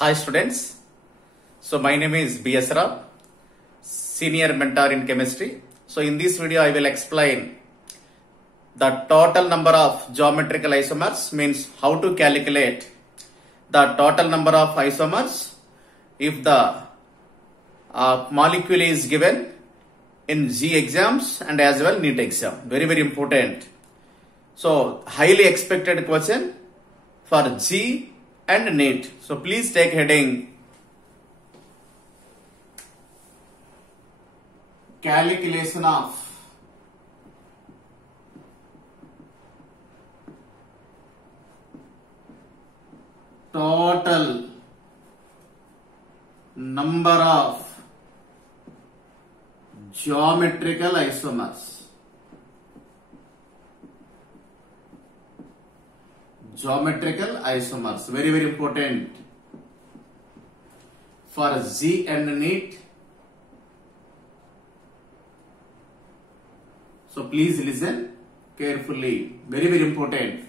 Hi students, so my name is B.S. Rao, Senior Mentor in Chemistry. So in this video I will explain the total number of geometrical isomers, means how to calculate the total number of isomers if the molecule is given in G exams and as well NEET exam. Very important. So highly expected question for G and NEET. So please take heading calculation of total number of geometrical isomers. Geometrical isomers, very important for G and NEET. So please listen carefully, very important.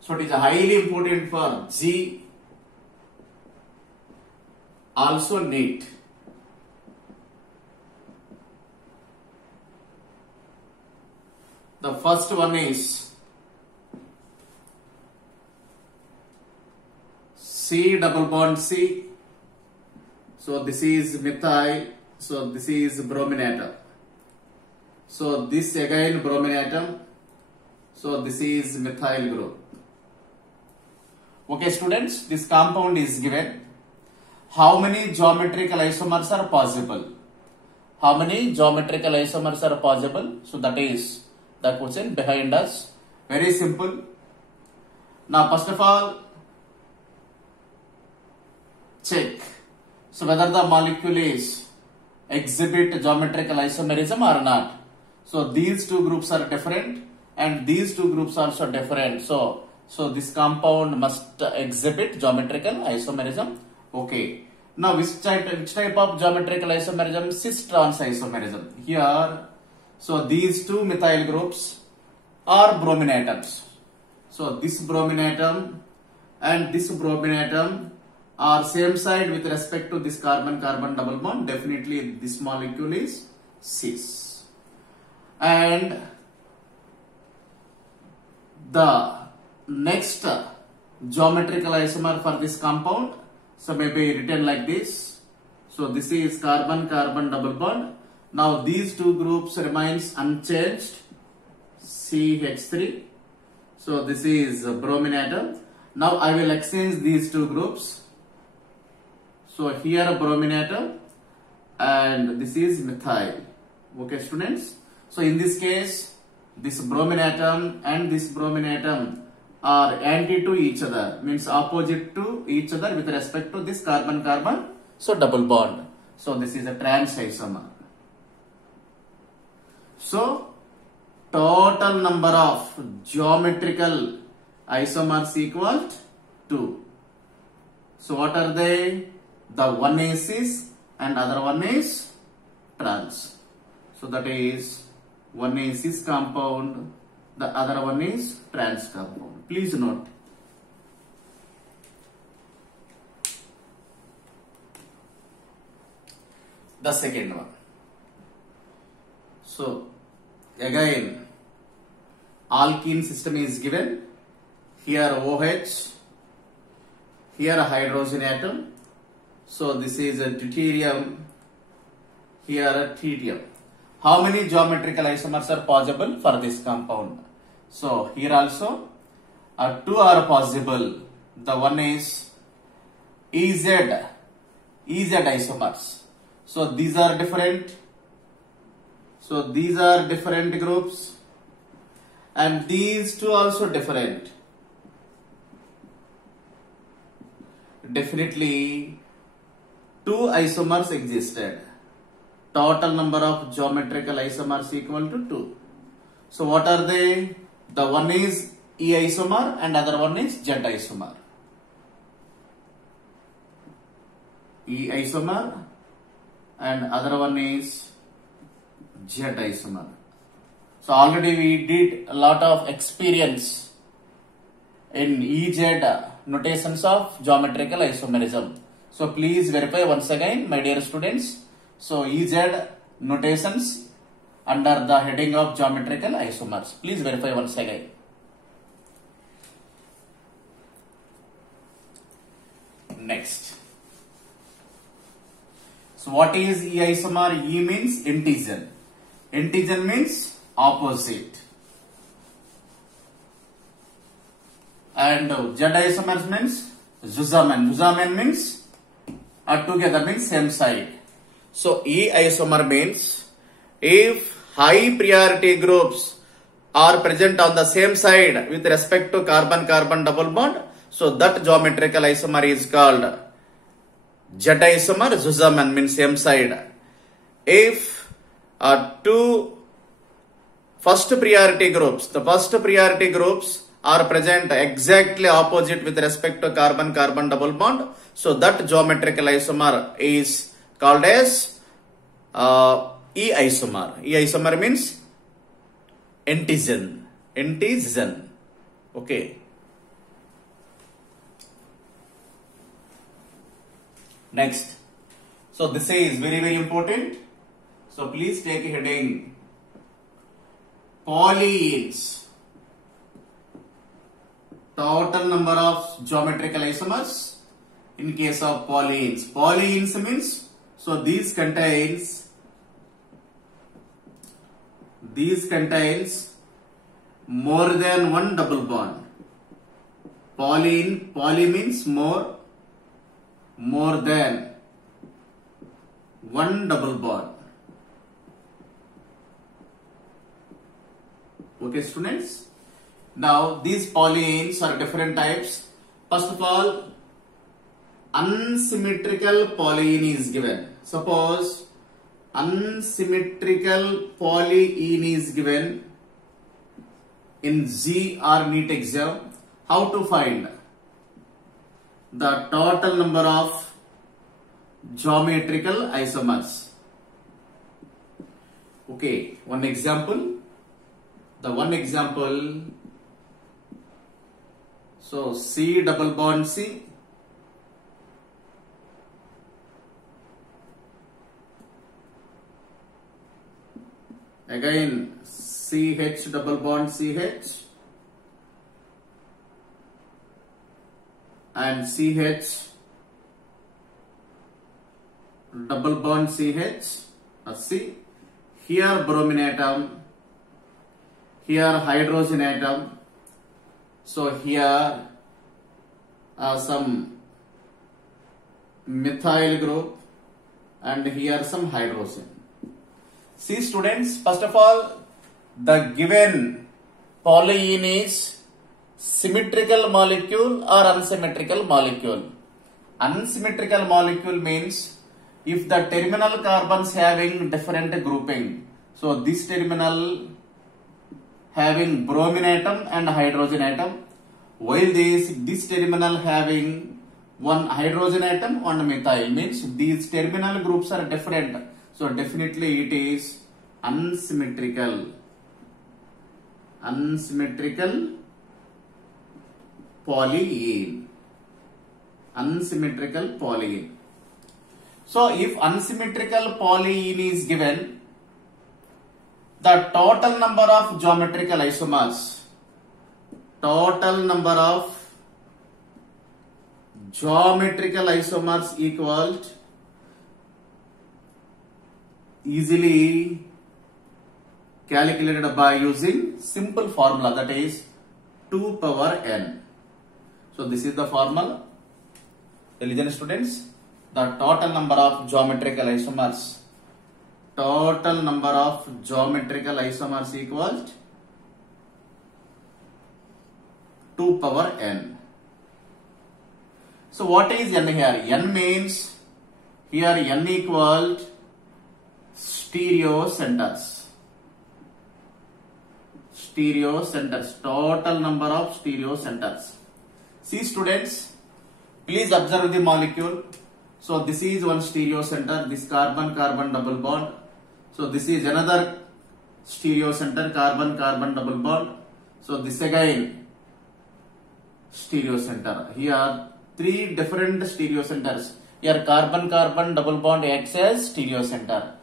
So it is highly important for G, also NEET. The first one is C double bond C. So this is methyl. So this is bromine atom. So this again bromine atom. So this is methyl group. Okay students, this compound is given. How many geometrical isomers are possible? How many geometrical isomers are possible? So that is the question behind us. Very simple. Now first of all, check so whether the molecule is exhibit geometrical isomerism or not. So these two groups are different and these two groups also different. So this compound must exhibit geometrical isomerism. Okay. Now which type of geometrical isomerism? Cis-trans isomerism. Here, so these two methyl groups are bromine atoms. So this bromine atom and this bromine atom are same side with respect to this carbon-carbon double bond. Definitely this molecule is cis. And the next geometrical isomer for this compound, so maybe written like this. So this is carbon-carbon double bond. Now these two groups remains unchanged, CH3. So this is bromine atom. Now I will exchange these two groups. So here a bromine atom and this is methyl. Okay students. So in this case, this bromine atom and this bromine atom are anti to each other, means opposite to each other with respect to this carbon-carbon. So double bond. So this is a trans isomer. So total number of geometrical isomers equal 2. So what are they? The one is cis and other one is trans. So that is one is cis compound, the other one is trans compound. Please note. The second one. So again alkene system is given. Here OH, here a hydrogen atom. So this is a deuterium, here a tritium. How many geometrical isomers are possible for this compound? So here also two are possible. The one is EZ isomers. So these are different. So these are different groups and these two also different. Definitely two isomers existed. Total number of geometrical isomers equal to 2. So what are they? The one is E isomer and other one is Z isomer. E isomer and other one is Z isomer. So already we did a lot of experience in EZ notations of geometrical isomerism. So please verify once again, my dear students. So EZ notations under the heading of geometrical isomers. Please verify once again. Next. So what is E isomer? E means integer. Integer means opposite. And Z isomers means Zusammen. Zusammen means together, means same side. So E isomer means if high priority groups are present on the same side with respect to carbon-carbon double bond, so that geometrical isomer is called Z isomer. Zusammen means same side. If two first priority groups, the first priority groups are present exactly opposite with respect to carbon-carbon double bond, so that geometrical isomer is called as E isomer. E isomer means integer. Integer. Okay. Next. So this is very, very important. So please take a heading. Polyenes. Total number of geometrical isomers in case of polyenes. Polyenes means, so these contains more than one double bond. Poly means more than one double bond. Okay, students. Now these polyenes are different types. First of all, unsymmetrical polyene is given. Suppose unsymmetrical polyene is given in G or NEET exam. How to find the total number of geometrical isomers? Okay, one example. The one example. So C double bond C, again CH double bond CH, and CH double bond CH. See, here bromine atom, here hydrogen atom. So here some methyl group, and here some hydrogen. See students, first of all, the given polyene is symmetrical molecule or unsymmetrical molecule. Unsymmetrical molecule means if the terminal carbons having different grouping. So this terminal having bromine atom and hydrogen atom, while this terminal having one hydrogen atom and methyl, means these terminal groups are different. So definitely it is unsymmetrical. Unsymmetrical polyene. Unsymmetrical polyene. So if unsymmetrical polyene is given, the total number of geometrical isomers, equal easily calculated by using simple formula, that is 2 power n. So this is the formula. Intelligent students, the total number of geometrical isomers. Total number of geometrical isomers equals 2 power n. So what is n here? N means here n equal stereo centers. Stereo centers. Total number of stereo centers. See students, please observe the molecule. So this is one stereo center. This carbon-carbon double bond. So this is another stereo center, carbon-carbon double bond. So this again stereo center. Here 3 different stereo centers. Here carbon-carbon double bond acts as stereo center.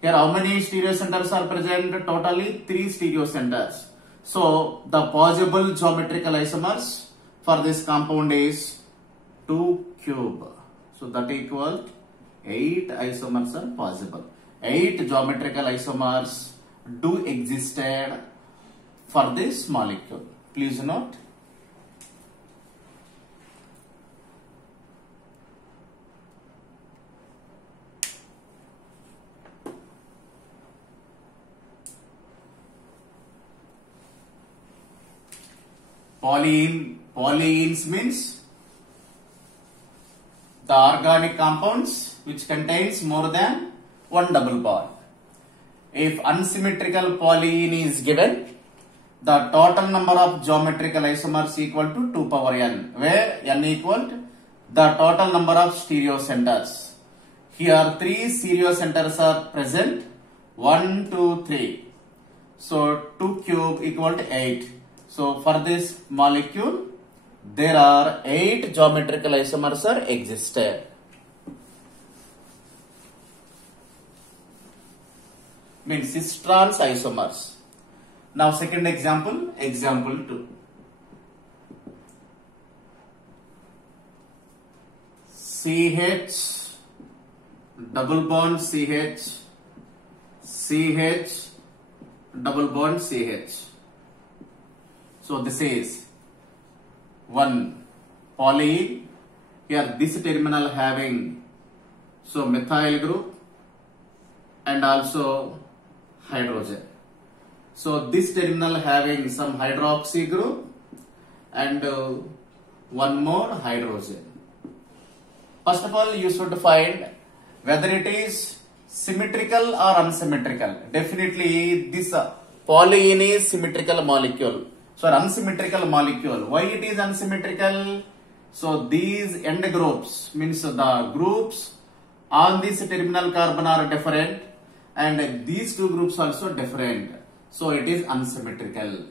Here how many stereo centers are present? Totally 3 stereo centers. So the possible geometrical isomers for this compound is 2 cube. So that equals 8 isomers are possible. 8 geometrical isomers do existed for this molecule. Please note. Polyenes means the organic compounds which contains more than one double bond. If unsymmetrical polyene is given, the total number of geometrical isomers equal to 2 power n, where n equal to the total number of stereo centers. Here 3 stereo centers are present, 1, 2, 3. So 2 cube equal to 8. So for this molecule, there are 8 geometrical isomers are existed. Means cis trans isomers. Now second example, example 2. CH, double bond CH, CH, double bond CH. So this is one polyene. Here this terminal having so methyl group and also hydrogen. So this terminal having some hydroxy group and one more hydrogen. First of all, you should find whether it is symmetrical or unsymmetrical. Definitely this polyene is symmetrical molecule. So unsymmetrical molecule. Why it is unsymmetrical? So these end groups means the groups on this terminal carbon are different and these two groups also different. So it is unsymmetrical.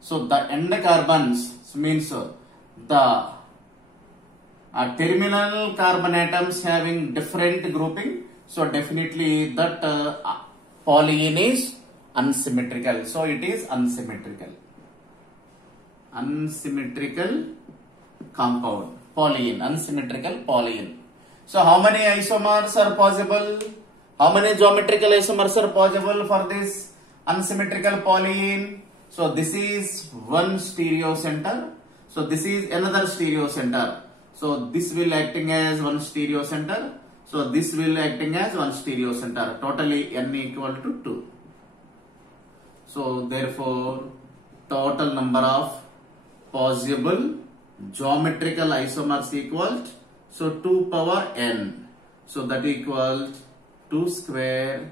So the end carbons means the terminal carbon atoms having different grouping. So definitely that polyene is unsymmetrical. So it is unsymmetrical. Unsymmetrical compound, polyene, unsymmetrical polyene. So how many isomers are possible? How many geometrical isomers are possible for this unsymmetrical polyene? So this is one stereo center. So this is another stereo center. So this will acting as one stereo center. So this will acting as one stereo center. Totally n equal to 2. So therefore total number of possible geometrical isomers equal so 2 power n. So that equals 2 square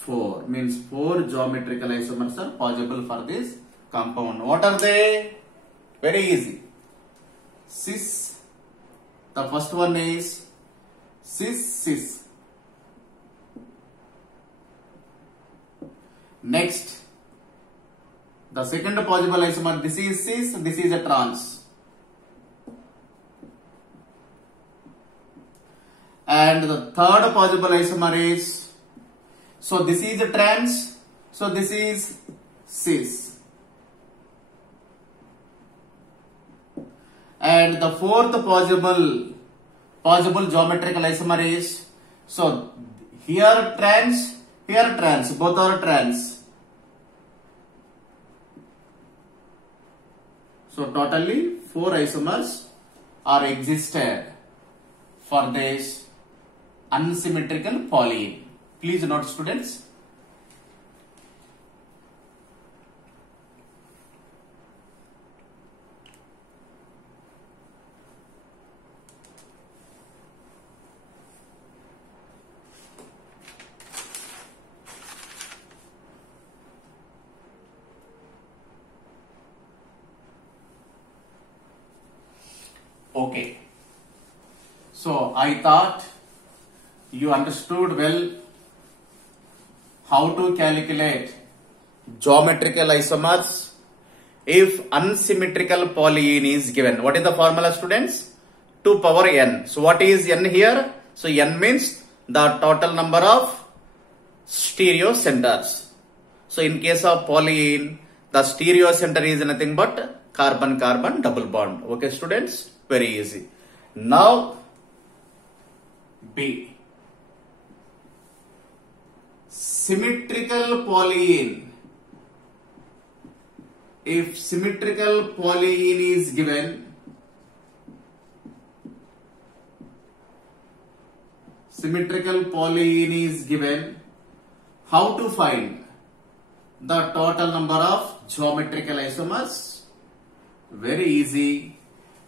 4 means 4 geometrical isomers are possible for this compound. What are they? Very easy. Cis. The first one is cis. Next, the second possible isomer, this is cis, this is a trans. And the third possible isomer is, so this is a trans, so this is cis. And the fourth possible geometrical isomer is, so here trans, both are trans. So totally 4 isomers are existed for this unsymmetrical polyene. Please note, students. Okay. So I thought you understood well how to calculate geometrical isomers if unsymmetrical polyene is given. What is the formula, students? 2 power n. So what is n here? So n means the total number of stereo centers. So in case of polyene, the stereo center is nothing but carbon-carbon double bond. Okay, students? Very easy. Now, B. Symmetrical polyene. If symmetrical polyene is given, how to find the total number of geometrical isomers? Very easy.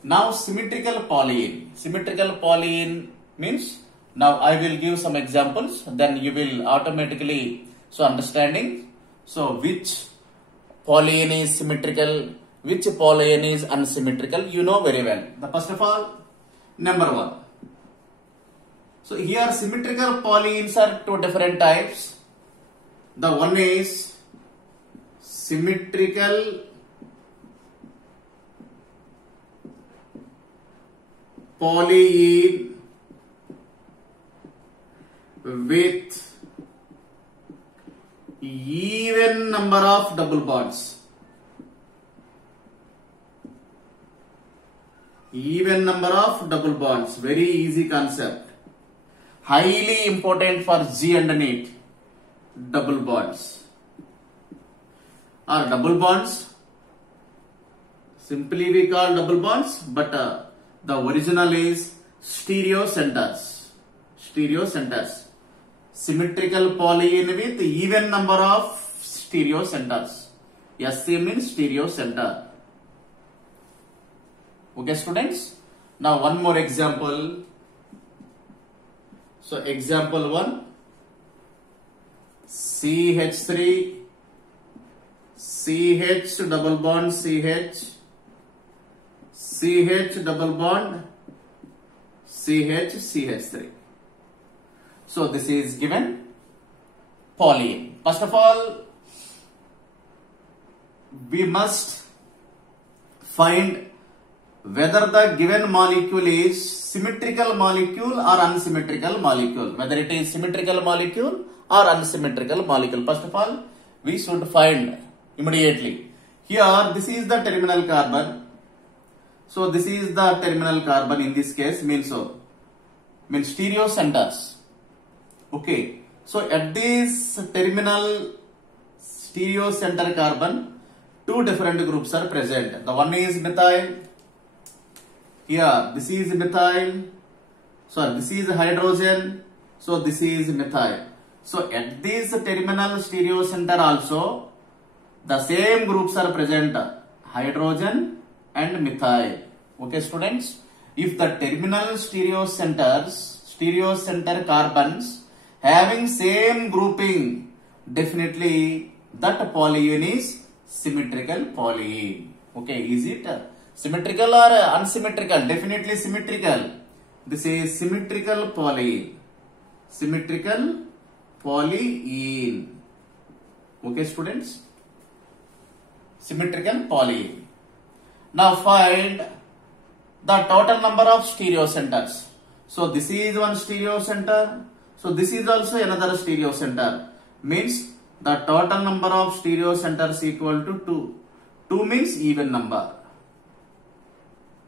Now symmetrical polyene means, now I will give some examples, then you will automatically understanding. So which polyene is symmetrical, which polyene is unsymmetrical, you know very well. The first of all, number 1. So here symmetrical polyenes are 2 different types. The one is symmetrical polyene with even number of double bonds. Even number of double bonds. Very easy concept. Highly important for G underneath. Double bonds. Or double bonds. Simply we call double bonds, but the original is stereo centers. Stereo centers. Symmetrical polyene with even number of stereo centers. SC means stereo center. Okay, students. Now one more example. So example 1. CH3, CH double bond CH, CH double bond CH, CH3. So this is given polyene. First of all, we must find whether the given molecule is symmetrical molecule or unsymmetrical molecule. Whether it is symmetrical molecule or unsymmetrical molecule. First of all, we should find immediately. Here, this is the terminal carbon. So this is the terminal carbon in this case means stereo centers. Okay. So at this terminal stereo center carbon, 2 different groups are present. The one is methyl. Here, this is methyl. Sorry, this is hydrogen. So this is methyl. So at this terminal stereo center also, the same groups are present. Hydrogen and methyl. Okay, students. If the terminal stereo center carbons having same grouping, definitely that polyene is symmetrical polyene. Okay, is it symmetrical or unsymmetrical? Definitely symmetrical. This is symmetrical polyene. Symmetrical polyene. Okay, students. Symmetrical polyene. Now find the total number of stereo centers. So this is one stereo center. So this is also another stereo center. Means the total number of stereo centers equal to 2. 2 means even number.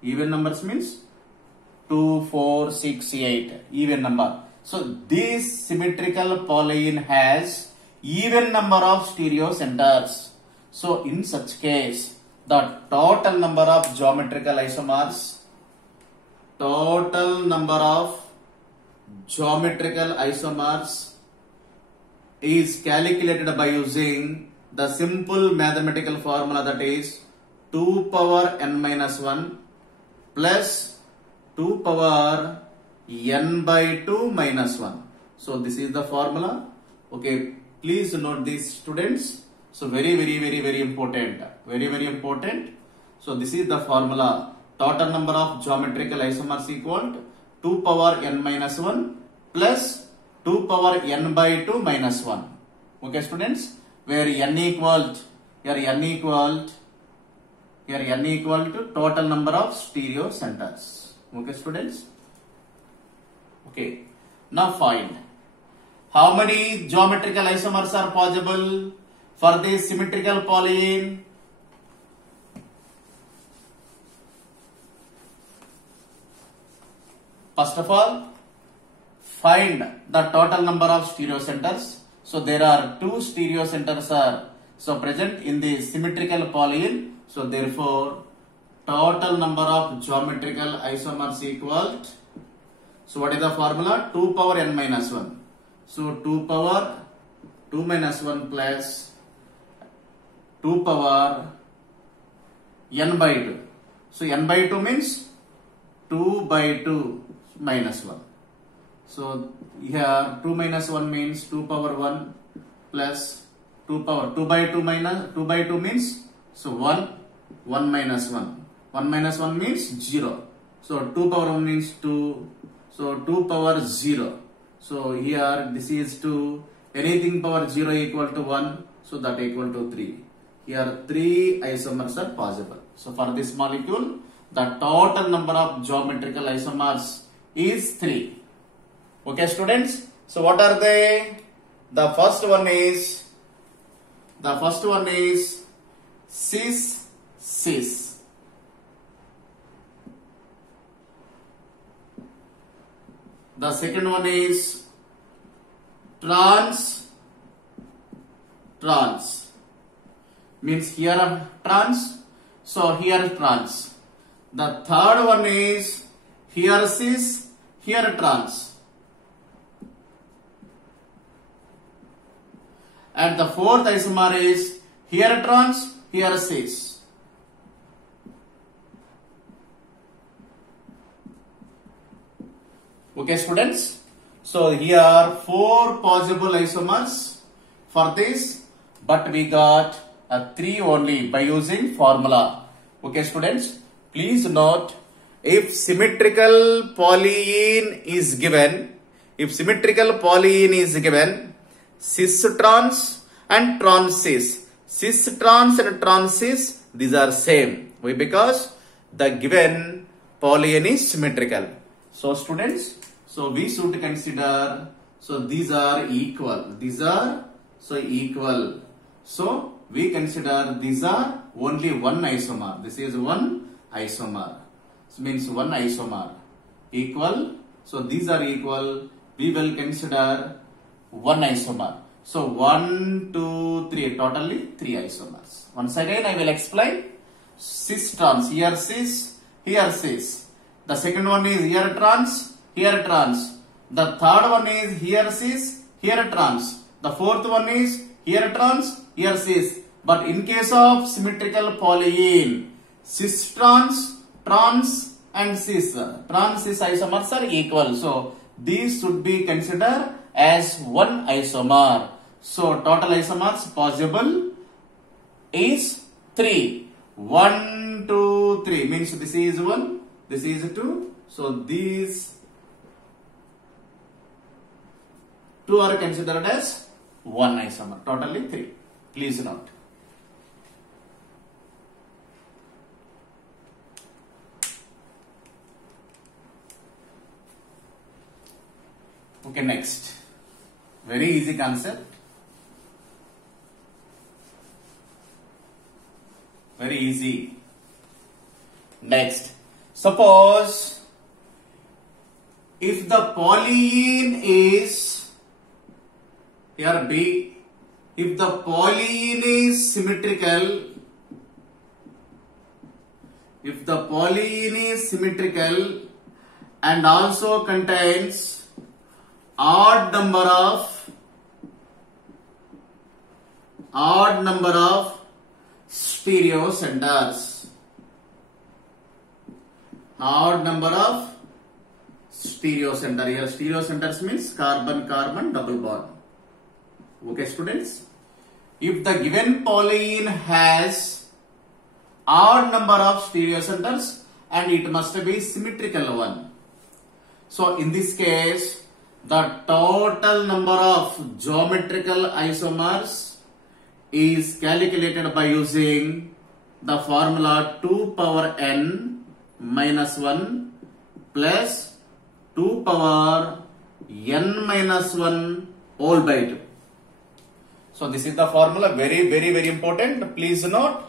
Even numbers means 2, 4, 6, 8. Even number. So this symmetrical polyene has even number of stereo centers. So in such case, the total number of geometrical isomers, is calculated by using the simple mathematical formula, that is 2 power n minus 1 plus 2 power n by 2 minus 1. So this is the formula. Okay, please note this, students. So very important. Very important. So this is the formula. Total number of geometrical isomers equal to 2 power n minus 1 plus 2 power n by 2 minus 1. Okay, students, where n equal to total number of stereo centers. Okay, students. Okay. Now find how many geometrical isomers are possible for this symmetrical polyene. First of all, find the total number of stereocenters. So there are 2 stereocenters are present in the symmetrical polyene. So therefore, total number of geometrical isomers equal. So what is the formula? 2 power n minus 1. So 2 power 2 minus 1 plus 2 power n by 2. So n by 2 means 2 by 2 minus 1. So here 2 minus 1 means 2 power 1 plus 2 power 2 by 2 minus 2 by 2 means so 1 minus 1. 1 minus 1 means 0. So 2 power 1 means 2. So 2 power 0. So here this is 2. Anything power 0 equal to 1. So that equal to 3. Here 3 isomers are possible. So for this molecule, the total number of geometrical isomers is 3. Okay, students. So what are they? The first one is cis. The second one is trans. Means here trans. So here trans. The third one is here cis, here trans. And the fourth isomer is here trans, here cis. Okay, students. So here are 4 possible isomers for this, but we got 3 only by using formula. Okay, students. Please note, if symmetrical polyene is given, cis trans and trans cis. Cis trans and trans cis, these are same. Why? Because the given polyene is symmetrical. So students, so we should consider, so these are equal. Equal. So we consider these are only one isomer. This is one isomer. So means one isomer. Equal. So these are equal. We will consider one isomer. So 1, 2, 3, totally 3 isomers. Once again I will explain. Cis trans, here cis, here cis. The second one is here trans, here trans. The third one is here cis, here trans. The fourth one is here trans, here cis. But in case of symmetrical polyene, cis trans, trans and cis. Trans cis isomers are equal. So these should be considered as one isomer. So total isomers possible is 3. 1, 2, 3 means this is 1, this is 2. So these 2 are considered as one isomer. Totally 3. Please note. Okay, next. Very easy concept. Very easy. Next. Suppose if the polyene is, here B, if the polyene is symmetrical, and also contains odd number of stereocenters. Odd number of stereocenter. Here stereocenters means carbon-carbon double bond. Okay, students. If the given polyene has odd number of stereocenters and it must be symmetrical one. So in this case, the total number of geometrical isomers is calculated by using the formula 2 power n minus 1 plus 2 power n minus 1 whole by 2. So this is the formula, very important. Please note.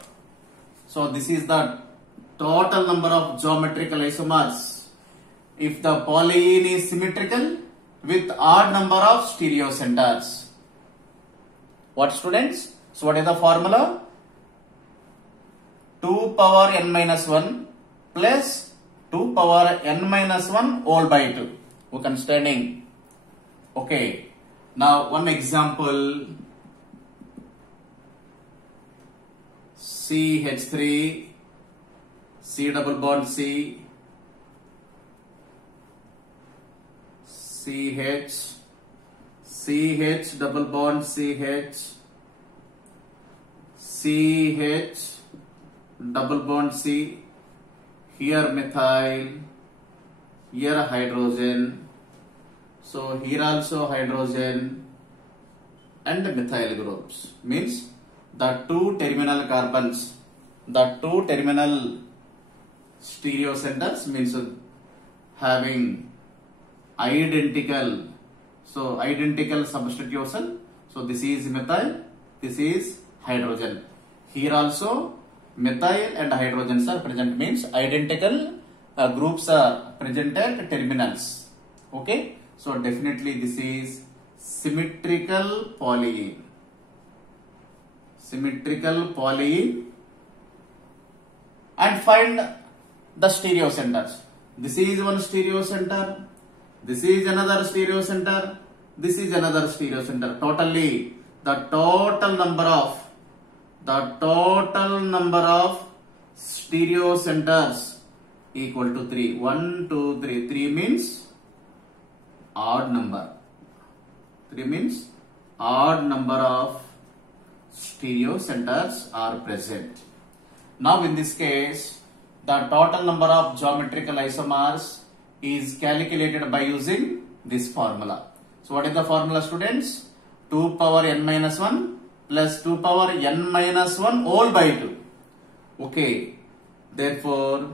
So this is the total number of geometrical isomers if the polyene is symmetrical with odd number of stereocenters. What, students? So what is the formula? 2 power n minus 1 plus 2 power n minus 1 whole by 2. Who can standing? Okay. Now one example. CH3, C double bond C, CH, CH double bond CH, CH double bond C, here methyl, here hydrogen, so here also hydrogen and methyl groups, means the two terminal carbons, the two terminal stereocenters, means having identical, so identical substitution. So this is methyl, this is hydrogen. Here also methyl and hydrogens are present, means identical groups are present at terminals. Okay, so definitely this is symmetrical polyene. Symmetrical polyene. And find the stereocenters. This is one stereocenter, this is another stereocenter, this is another stereocenter. Totally the total number of stereocenters equal to 3. 1, 2, 3. 3 means odd number. 3 means odd number of stereocenters are present. Now in this case, the total number of geometrical isomers is calculated by using this formula. So what is the formula, students? 2 power n minus 1 plus 2 power n minus 1 whole by 2. Okay, therefore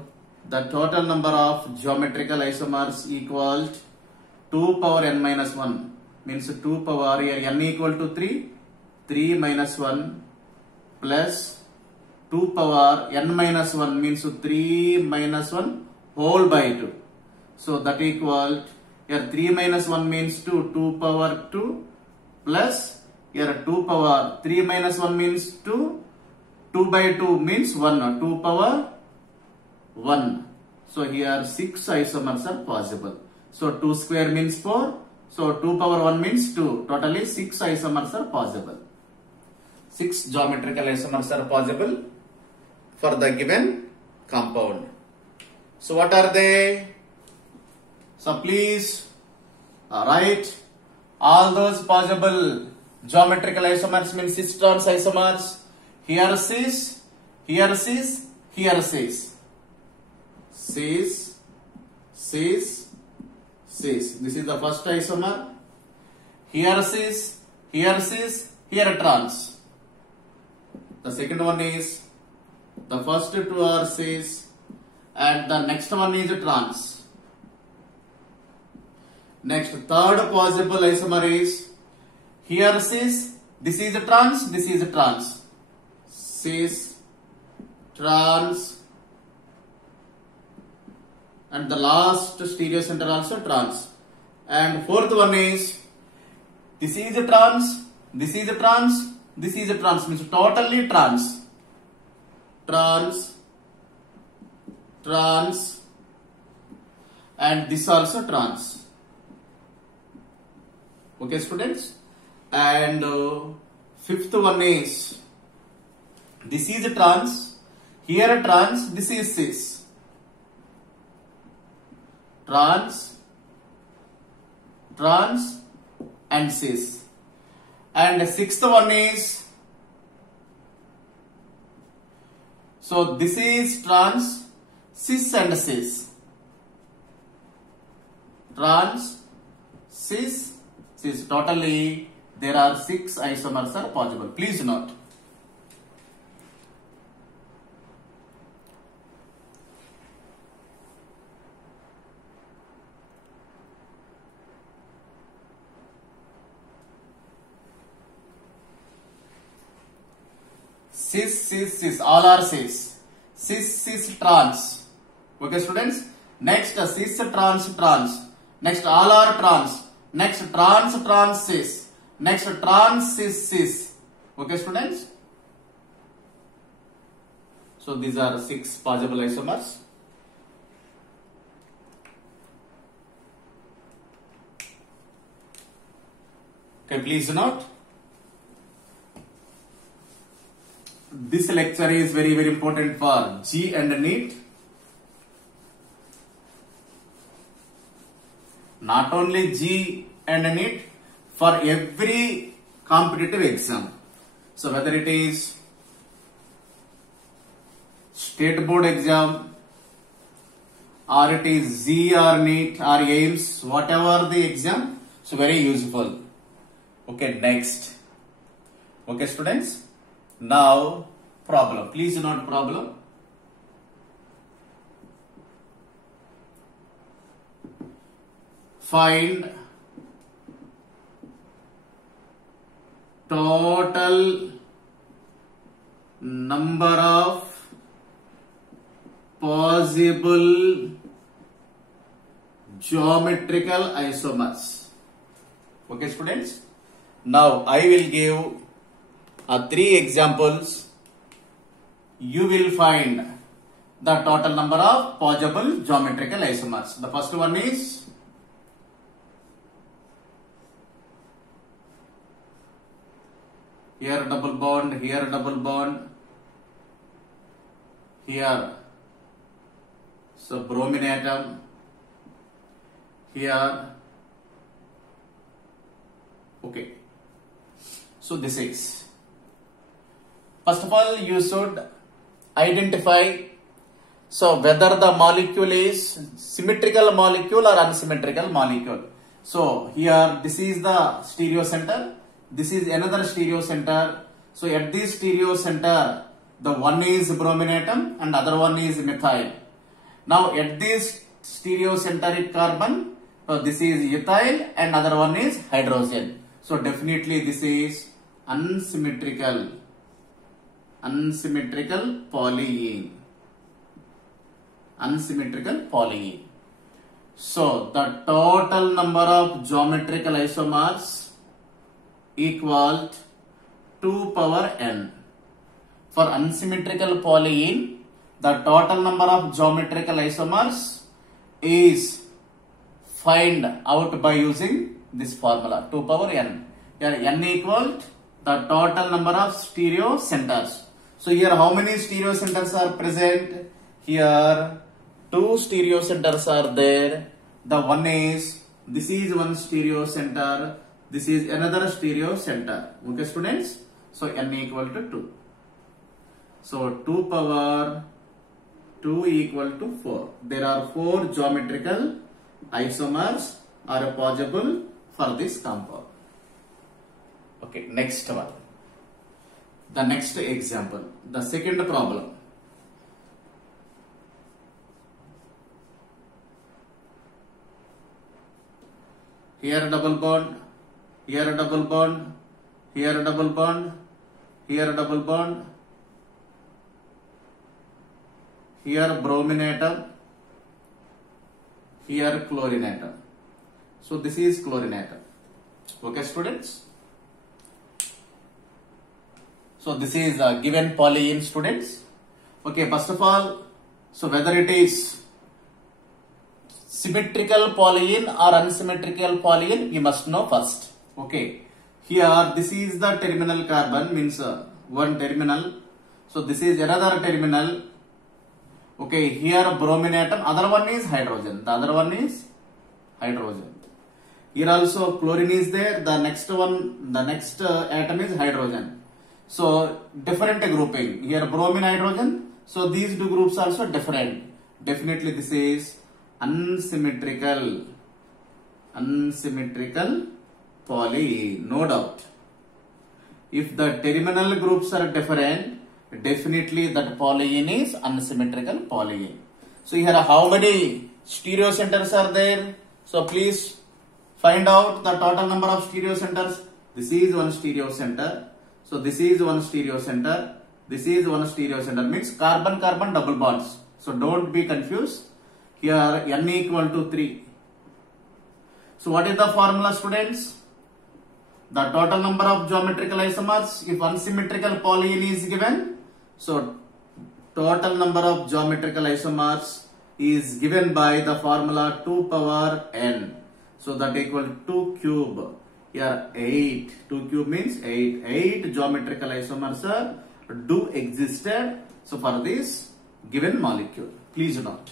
the total number of geometrical isomers equals 2 power n minus 1, means 2 power, here n equal to 3, 3 minus 1 plus 2 power n minus 1 means 3 minus 1 whole by 2. So that equals, here 3 minus 1 means 2, 2 power 2 plus here 2 power 3 minus 1 means 2, 2 by 2 means 1, 2 power 1. So here 6 isomers are possible. So 2 square means 4. So 2 power 1 means 2. Totally 6 isomers are possible. 6 geometrical isomers are possible for the given compound. So what are they? So please write all those possible geometrical isomers, means cis trans isomers. Here cis, here cis, here cis. Cis, cis, cis. This is the first isomer. Here cis, here cis, here trans. The second one is, the first two are cis and the next one is trans. Next, third possible isomer is, here cis, this is trans, this is trans. Cis, trans, and the last stereocenter also trans. And fourth one is, this is trans, this is trans, this is trans, means totally trans. Trans, trans, and this also trans. Okay, students. And fifth one is, this is trans, here trans, this is cis. Trans, trans, and cis. And sixth one is, so this is trans, cis and cis. Trans, cis, cis. Totally there are 6 isomers are possible. Please note. cis, all are cis, trans. Okay, students. Next, cis, trans. Next, all are trans. Next, trans, cis. Next, trans, cis. Okay, students. So these are 6 possible isomers. Okay, please note. This lecture is very important for G and NEET. Not only G and NEET, for every competitive exam. So whether it is state board exam or it is G or NEET or AIMS, whatever the exam, so very useful. Okay, next. Okay, students. Now, problem. Please note problem. Find total number of possible geometrical isomers. Okay, students. Now, I will give 3 examples. You will find the total number of possible geometrical isomers. The first one is here double bond, here double bond, here so bromine atom, here. Okay. So this is, first of all, you should identify so whether the molecule is symmetrical molecule or unsymmetrical molecule. So here this is the stereo center, this is another stereo center. So at this stereo center, the one is bromine atom and other one is methyl. Now at this stereocentric carbon, so this is ethyl and other one is hydrogen. So definitely this is unsymmetrical polyene. Unsymmetrical polyene. So the total number of geometrical isomers equal 2 power n. For unsymmetrical polyene, the total number of geometrical isomers is find out by using this formula 2 power n. Here n equal the total number of stereo centers. So here how many stereo centers are present? Here 2 stereo centers are there. The one is, this is one stereo center, this is another stereo center. Okay, students? So n equal to 2. So 2 power 2 equal to 4. There are 4 geometrical isomers are possible for this compound. Okay, next one. The next example, the second problem. Here double bond, here double bond, here double bond, here double bond, here bromine atom, here chlorine atom. So this is chlorine atom. Okay, students. So this is a given polyene, students. Okay, first of all, so whether it is symmetrical polyene or unsymmetrical polyene, we must know first. Okay, here this is the terminal carbon, means one terminal. So this is another terminal. Okay, here bromine atom, other one is hydrogen, the other one is hydrogen. Here also chlorine is there, the next one, the next atom is hydrogen. So different grouping, here bromine, hydrogen. So these two groups also different. Definitely this is unsymmetrical polyene, no doubt. If the terminal groups are different, definitely that polyene is unsymmetrical polyene. So here how many stereo centers are there? So please find out the total number of stereo centers. This is one stereo center. So this is one stereo center. This is one stereo center, means carbon carbon double bonds. So don't be confused. Here n equal to 3. So what is the formula, students? The total number of geometrical isomers if unsymmetrical polyene is given. So total number of geometrical isomers is given by the formula 2 power n. So that equal 2 cube. Here 8. 2 cube means 8. 8 geometrical isomers do existed. So for this given molecule, please note.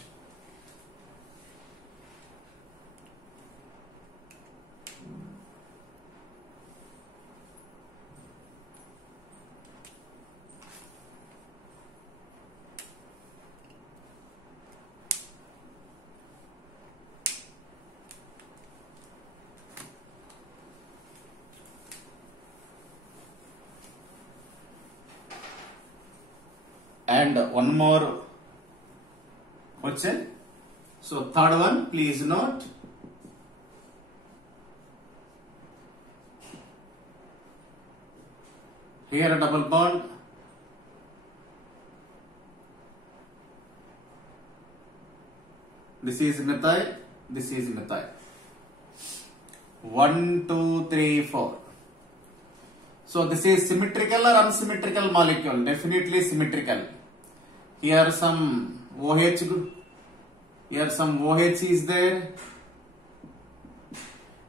And one more question. So third one, please note. Here a double bond. This is methyl. This is methyl. 1, 2, 3, 4. So this is symmetrical or unsymmetrical molecule? Definitely symmetrical. Here some OH group. Here some OH is there.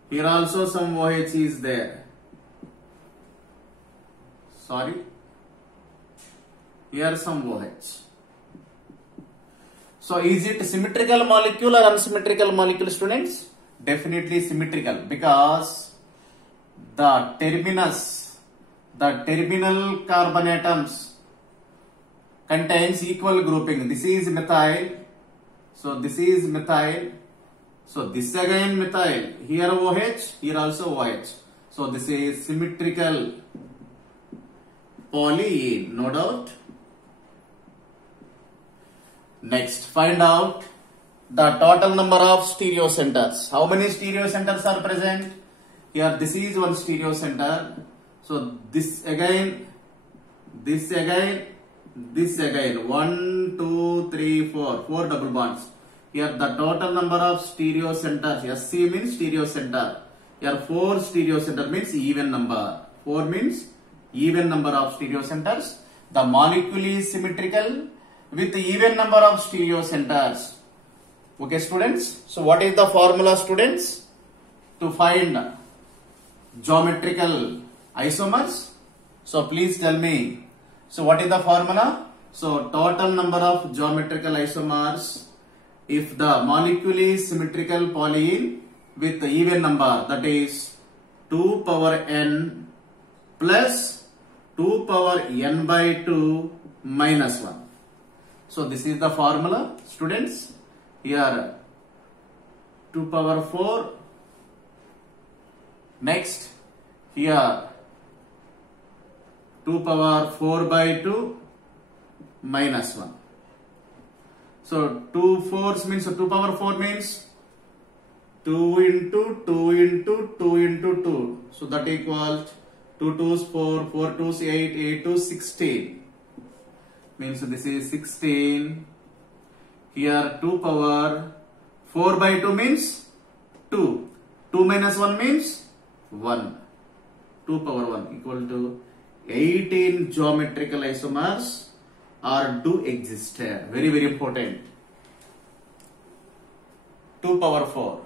Here also some OH is there. Sorry. Here some OH. So is it symmetrical molecule or unsymmetrical molecule, students? Definitely symmetrical, because the terminal carbon atoms contains equal grouping. This is methyl. So this is methyl. So this again methyl. Here OH, here also OH. So this is symmetrical polyene, no doubt. Next, find out the total number of stereo centers. How many stereo centers are present? Here this is one stereo center. So this again, this again, this again. 1, 2, 3, 4. 4 double bonds. Here the total number of stereo centers. SC means stereo center. Here 4 stereo center means even number. 4 means even number of stereo centers. The molecule is symmetrical with even number of stereo centers. Okay, students. So what is the formula, students, to find geometrical isomers? So please tell me. So what is the formula? So total number of geometrical isomers if the molecule is symmetrical polyene with the even number, that is 2 power n plus 2 power n by 2 minus 1. So this is the formula, students. Here 2 power 4. Next, here 2 power 4 by 2 minus 1. So 2 fours means, so 2 power 4 means 2 into 2 into 2 into 2. So that equals 2 twos 4, 4 twos 8, 8 twos 16. Means this is 16. Here 2 power 4 by 2 means 2. 2 minus 1 means 1. 2 power 1 equal to 18 geometrical isomers are do exist here. Very, very important. 2 power 4.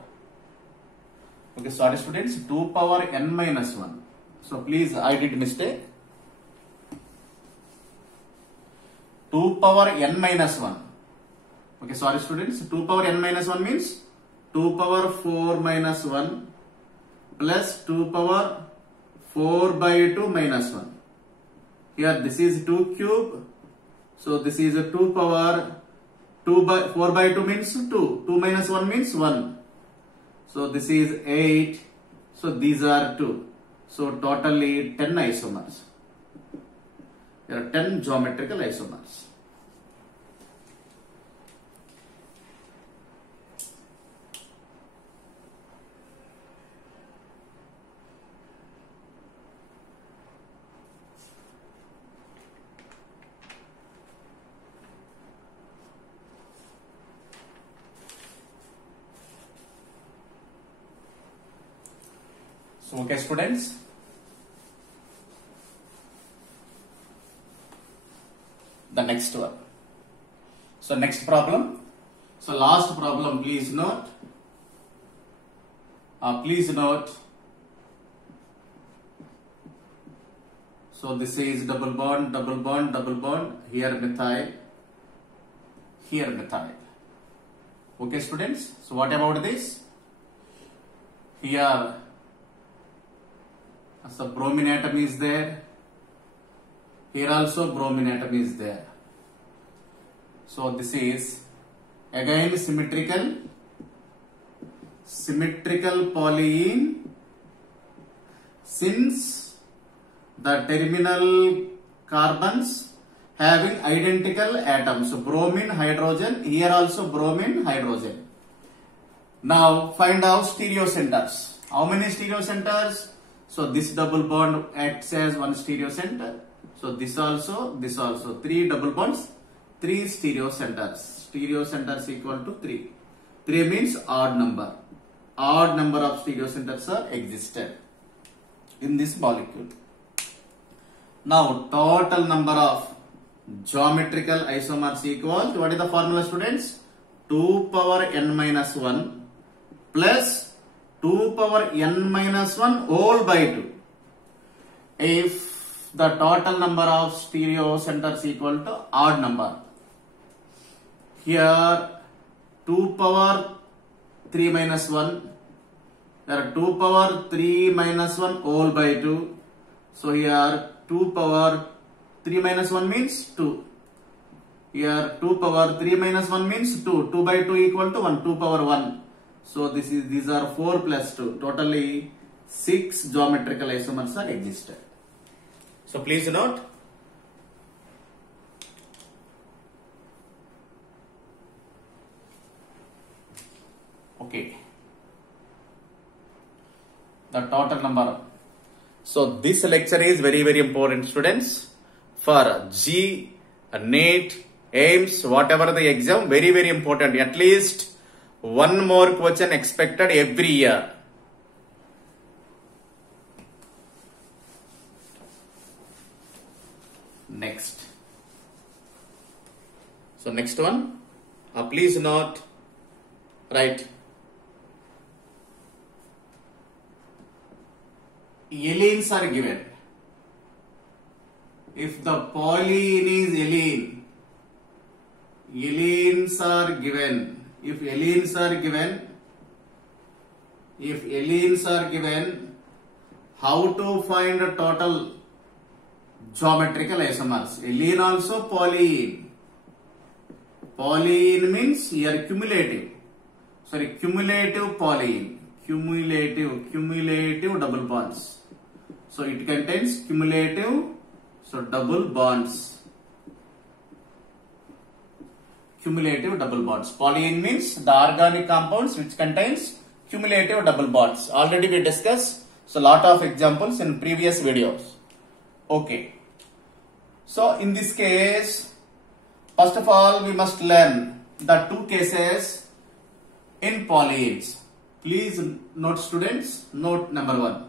Okay, sorry students, 2 power n minus 1. So please, I did mistake. 2 power n minus 1. Okay, sorry students, 2 power n minus 1 means 2 power 4 minus 1 plus 2 power 4 by 2 minus 1. Here this is 2 cube. So this is a 2 power 2 by 4 by 2 means 2. 2 minus 1 means 1. So this is 8. So these are 2. So totally 10 isomers. There are 10 geometrical isomers. So, okay, students. The next one. So, next problem. So, last problem, please note. Please note. So, this is double bond, double bond, double bond. Here methyl. Here methyl. Okay, students. So, what about this? Here, the bromine atom is there. Here also bromine atom is there. So, this is again symmetrical polyene, since the terminal carbons having identical atoms. So, bromine, hydrogen, here also bromine, hydrogen. Now, find out stereocenters. How many stereocenters? So, this double bond acts as one stereocenter. So, this also, 3 double bonds, 3 stereocenters. Stereocenters equal to 3. 3 means odd number. Odd number of stereocenters are existed in this molecule. Now, total number of geometrical isomers equals, what is the formula, students? 2 power n minus 1 plus 2 power n minus 1 whole by 2. If the total number of stereocenters equal to odd number, here 2 power 3 minus 1, there 2 power 3 minus 1 whole by 2. So, here 2 power 3 minus 1 means 2. Here 2 power 3 minus 1 means 2. 2 by 2 equal to 1. 2 power 1. So, these are 4 plus 2. Totally 6 geometrical isomers are existed. So, please note. Okay. The total number. So, this lecture is very, very important, students. For G, NEET, AIMS, whatever the exam, very, very important. At least one more question expected every year. Next. So, next one. Please note. Right. Allenes are given. If the polyene is allene, allenes are given. If allenes are given, how to find the total geometrical isomers? Allene also polyene. Polyene means here cumulative. Sorry, cumulative polyene. Cumulative double bonds. So, it contains cumulative, so double bonds. Cumulative double bonds. Polyene means the organic compounds which contains cumulative double bonds. Already we discussed, so lot of examples in previous videos. Okay. So, in this case, first of all, we must learn the two cases in polyenes. Please note, students, note number 1.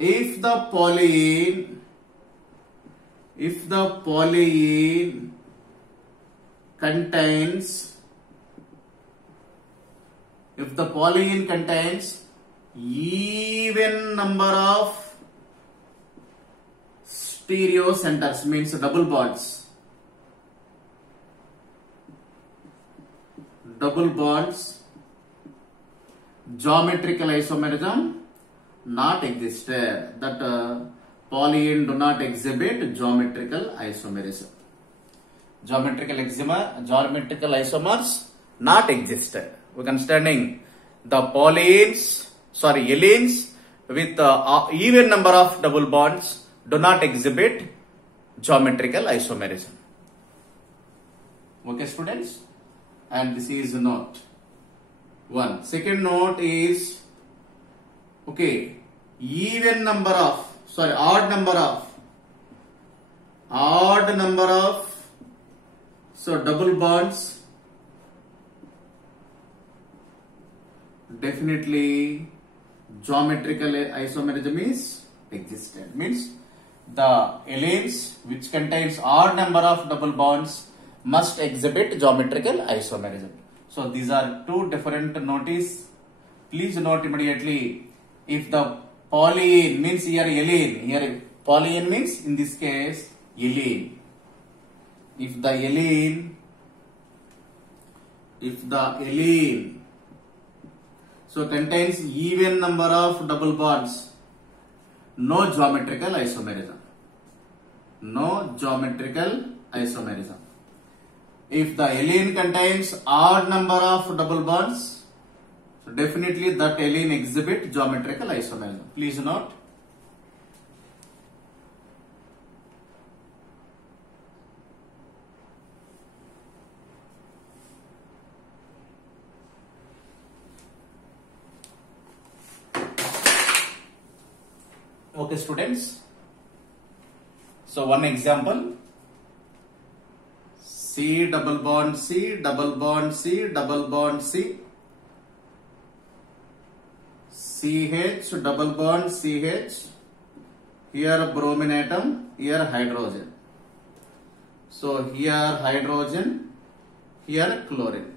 If the polyene contains even number of stereocenters, means double bonds, geometrical isomerism not existed. That polyene do not exhibit geometrical isomerism. Geometrical isomers not existed. We are understanding the allenes with even number of double bonds do not exhibit geometrical isomerism. Okay, students, and this is note 1. Second note is, okay, odd number of so double bonds definitely geometrical isomerism is existent. Means the allenes which contains odd number of double bonds must exhibit geometrical isomerism. So these are two different notice. Please note immediately, if the polyene means here allene, here polyene means in this case allene. If the allene so contains even number of double bonds, no geometrical isomerism. No geometrical isomerism. If the allene contains odd number of double bonds, so definitely that allene exhibit geometrical isomerism. Please note. Okay, students. So one example. C double bond C, double bond C, double bond C. CH double bond CH. Here bromine atom, here hydrogen. So here hydrogen, here chlorine.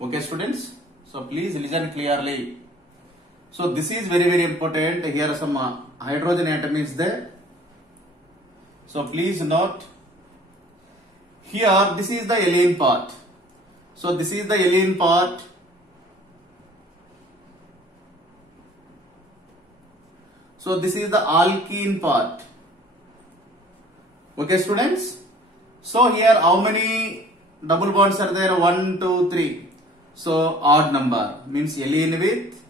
Okay, students. So please listen clearly. So this is very important. Here some hydrogen atom is there. So please note. Here this is the allene part. So this is the allene part. So this is the alkene part. Okay, students. So here how many double bonds are there? 1, 2, 3. So odd number means allene with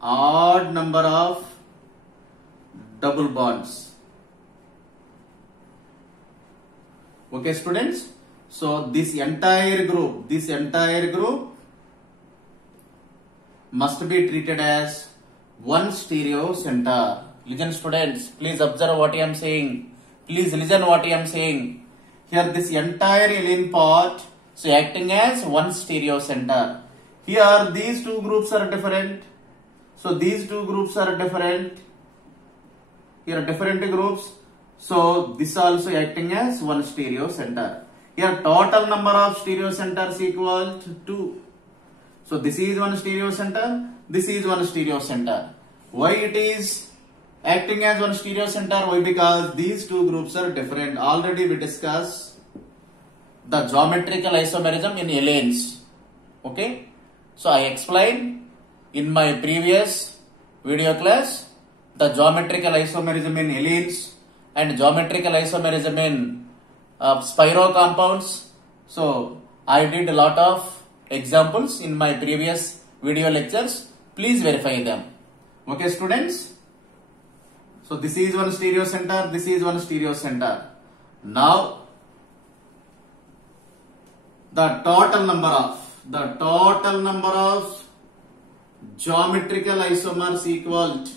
odd number of double bonds. Okay, students. So this entire group must be treated as one stereo center. Listen, students, please observe what I am saying. Please listen what I am saying. Here this entire allene part, so acting as one stereo center. Here these two groups are different. So these two groups are different. Here are different groups. So this also acting as one stereo center. Here total number of stereo centers equal to 2. So this is one stereo center. This is one stereo center. Why it is acting as one stereo center? Why? Because these two groups are different. Already we discussed the geometrical isomerism in allenes. Okay. So I explained in my previous video class the geometrical isomerism in allenes and geometrical isomerism in spiro compounds. So I did a lot of examples in my previous video lectures. Please verify them. Okay, students. So this is one stereo center. This is one stereo center. Now the total number of geometrical isomers equal to,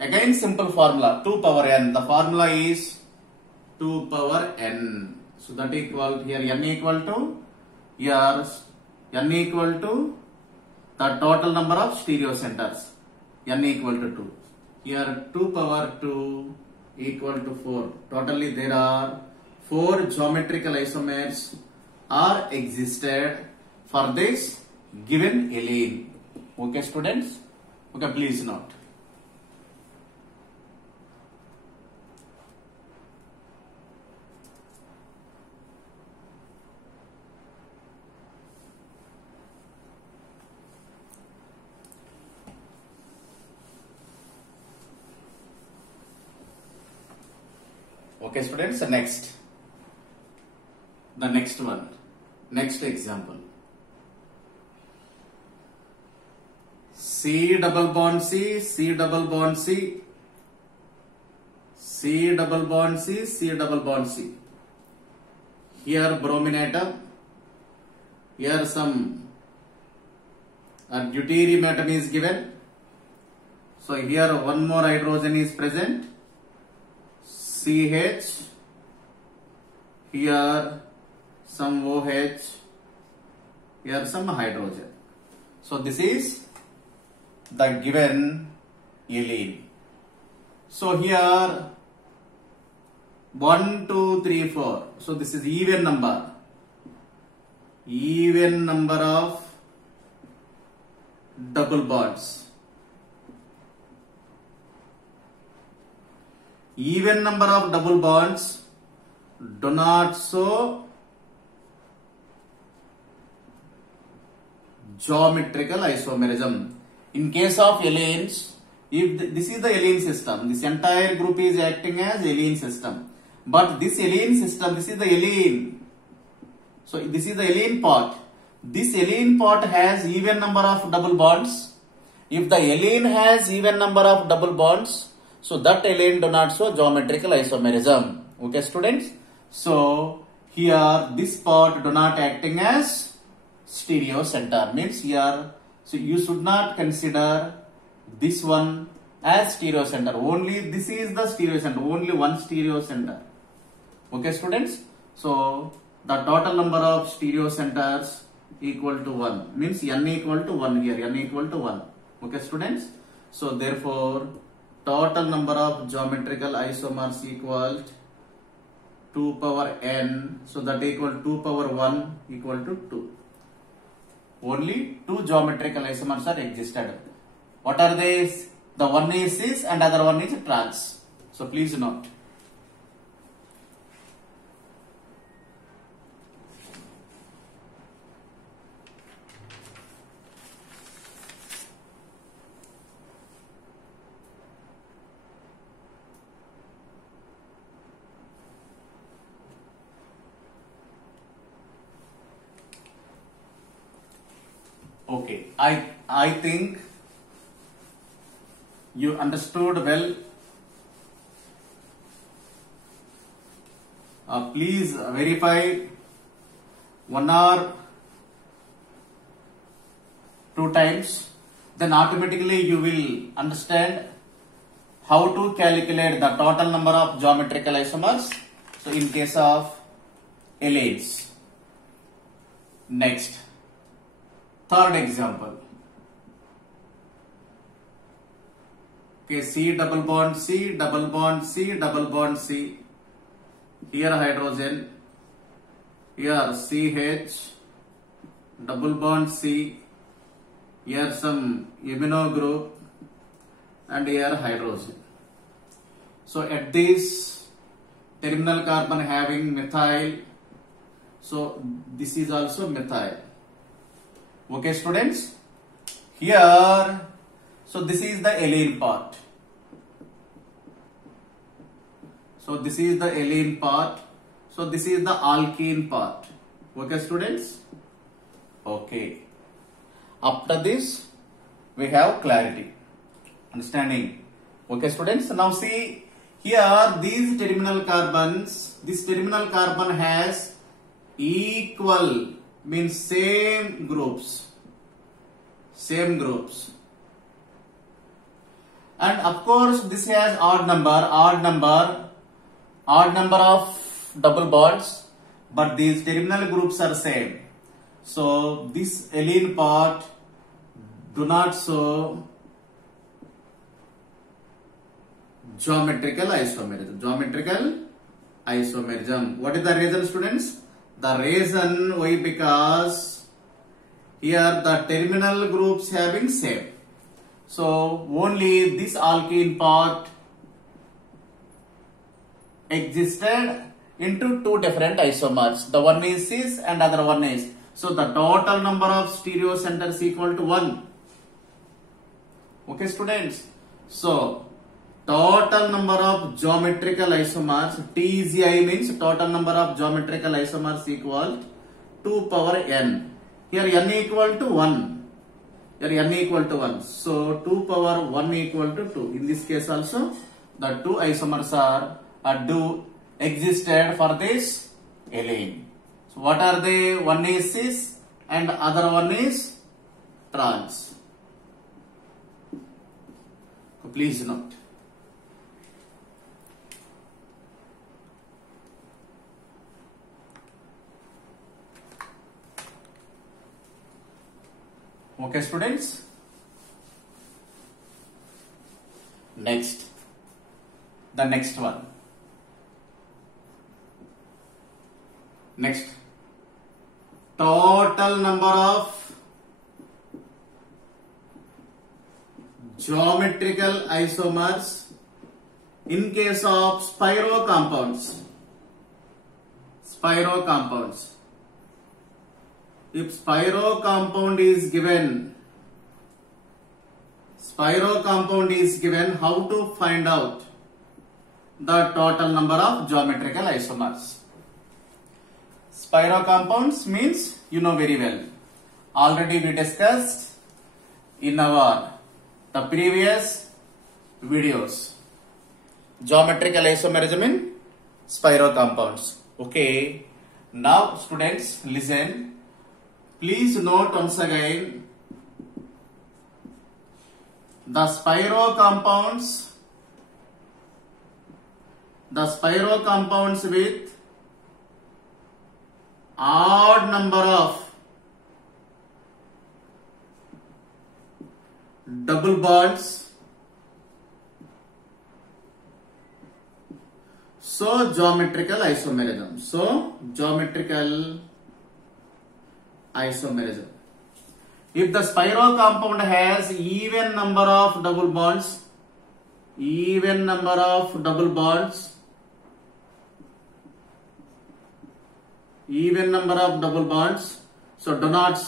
again simple formula 2 power n. The formula is 2 power n. So that equal here n equal to the total number of stereo centers, n equal to 2. Here 2 power 2 equal to 4. Totally there are 4 geometrical isomers are existed for this given allene. Okay, students. Okay, please note. Okay, students. The next example. C double bond C, C double bond C, C double bond C, C double bond C. Here bromine atom. Here some deuterium atom is given. So here one more hydrogen is present. CH. Here some OH, here some hydrogen. So this is the given allene. So here 1, 2, 3, 4. So this is even number of double bonds. Even number of double bonds do not show geometrical isomerism. In case of allenes, if this is the allene system, this entire group is acting as allene system. But this allene system, this is the allene. So this is the allene part. This allene part has even number of double bonds. If the allene has even number of double bonds, so that allene do not show geometrical isomerism. Okay, students. So here this part do not acting as stereo center. Means here, so you should not consider this one as stereo center. Only this is the stereo center. Only one stereo center. Okay, students. So the total number of stereo centers equal to 1. Means n equal to 1 here. N equal to 1. Okay, students. So therefore, total number of geometrical isomers equal 2 power n. So that equal 2 power 1 equal to 2. Only 2 geometrical isomers are existed. What are these? The one is cis and other one is trans. So please note. Okay, I think you understood well. Please verify 1 or 2 times. Then automatically you will understand how to calculate the total number of geometrical isomers. So in case of allenes. Next. Third example. Okay, C double bond C, double bond C, double bond C. Here hydrogen, here CH, double bond C, here some amino group, and here hydrogen. So at this terminal carbon having methyl, so this is also methyl. Okay, students. Here, so this is the allene part. So this is the allene part. So this is the alkene part. Okay, students. Okay. After this, we have clarity, understanding. Okay, students. Now see here these terminal carbons. This terminal carbon has equal, means same groups. And of course this has odd number of double bonds, but these terminal groups are same. So this allene part do not show geometrical isomerism. What is the reason, students? The reason why, because here the terminal groups having same. So only this alkene part existed into 2 different isomers. The one is cis and other one is. So the total number of stereo centers equal to 1. Okay, students. So total number of geometrical isomers, TGI means total number of geometrical isomers equal 2 power n. Here n equal to 1. Here n equal to 1. So 2 power 1 equal to 2. In this case also, the 2 isomers are do existed for this allene. So what are they? One is cis and other one is trans. So please note. Okay, students. Next, the next one. Next, total number of geometrical isomers in case of spiro compounds. Spiro compounds. If spiro compound is given, how to find out the total number of geometrical isomers? Spiro compounds means you know very well. Already we discussed in the previous videos. Geometrical isomerism in spiro compounds. Okay. Now students, listen. Please note once again, the spiro compounds with odd number of double bonds, so geometrical isomerism. If the spiro compound has even number of double bonds, so do not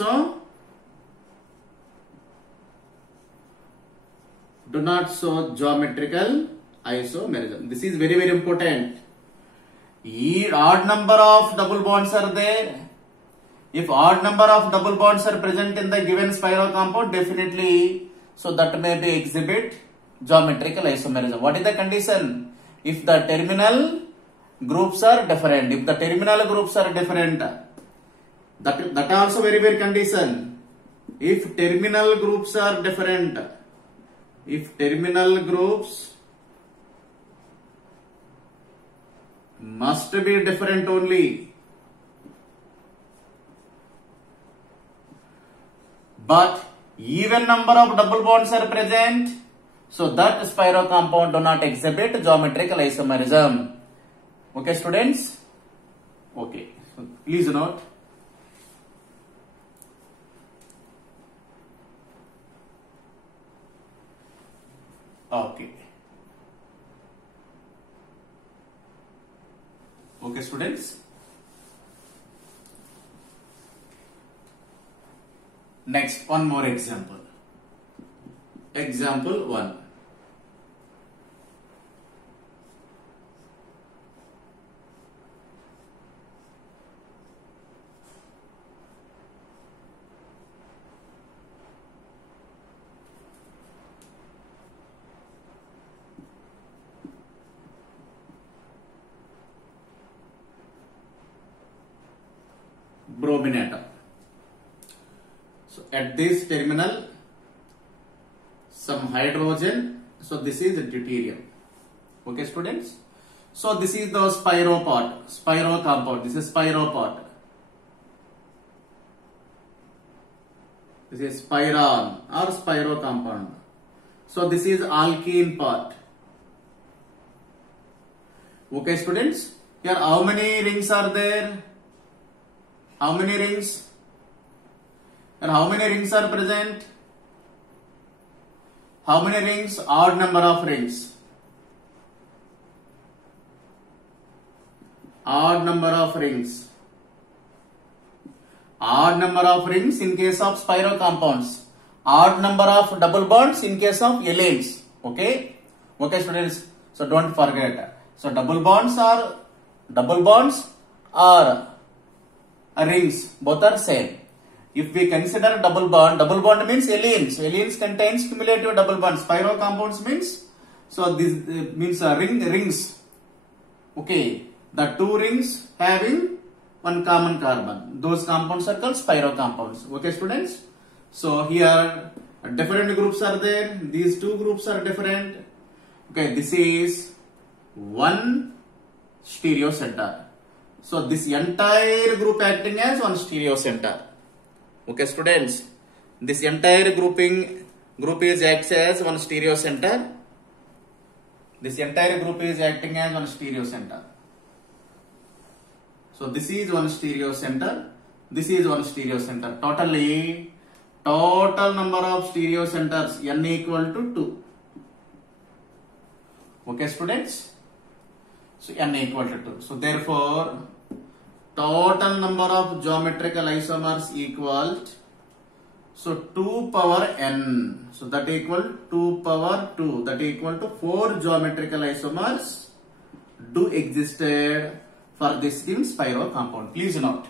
show geometrical isomerism. This is very, very important. Odd number of double bonds are there. If odd number of double bonds are present in the given spiro compound, definitely, so that may be exhibit geometrical isomerism. What is the condition? If the terminal groups are different. That also very, very condition. If terminal groups are different, must be different only. But even number of double bonds are present, so that spiro compound do not exhibit geometrical isomerism. Okay, students? Okay, so please note. Okay. Okay, students? Next, one more example. Example 1. Bromine atom. So at this terminal, some hydrogen. So this is deuterium. Okay, students. So this is the spiro compound. This is spiro part. This is spiron or spiro compound. So this is alkene part. Okay, students. Here how many rings are there? How many rings? And how many rings are present? How many rings? Odd number of rings. Odd number of rings. Odd number of rings in case of spiro compounds. Odd number of double bonds in case of allenes. Okay? Okay, students. So don't forget. So double bonds are rings. Both are same. If we consider double bond means allenes. Allenes contains cumulative double bonds. Spiro compounds means, so this means rings. Okay, the two rings having one common carbon. Those compounds are called spiro compounds. Okay, students. So here different groups are there. These two groups are different. Okay, this is one stereo center. So this entire group acting as one stereo center. Okay, students. This entire group is acts as one stereo center. This entire group is acting as one stereo center. So this is one stereo center. This is one stereo center. Total number of stereo centers n equal to 2. Okay, students. So n equal to 2. So therefore, total number of geometrical isomers equals, so 2 power n. So that equal 2 power 2. That equal to 4 geometrical isomers do existed for this given spiral compound. Please note.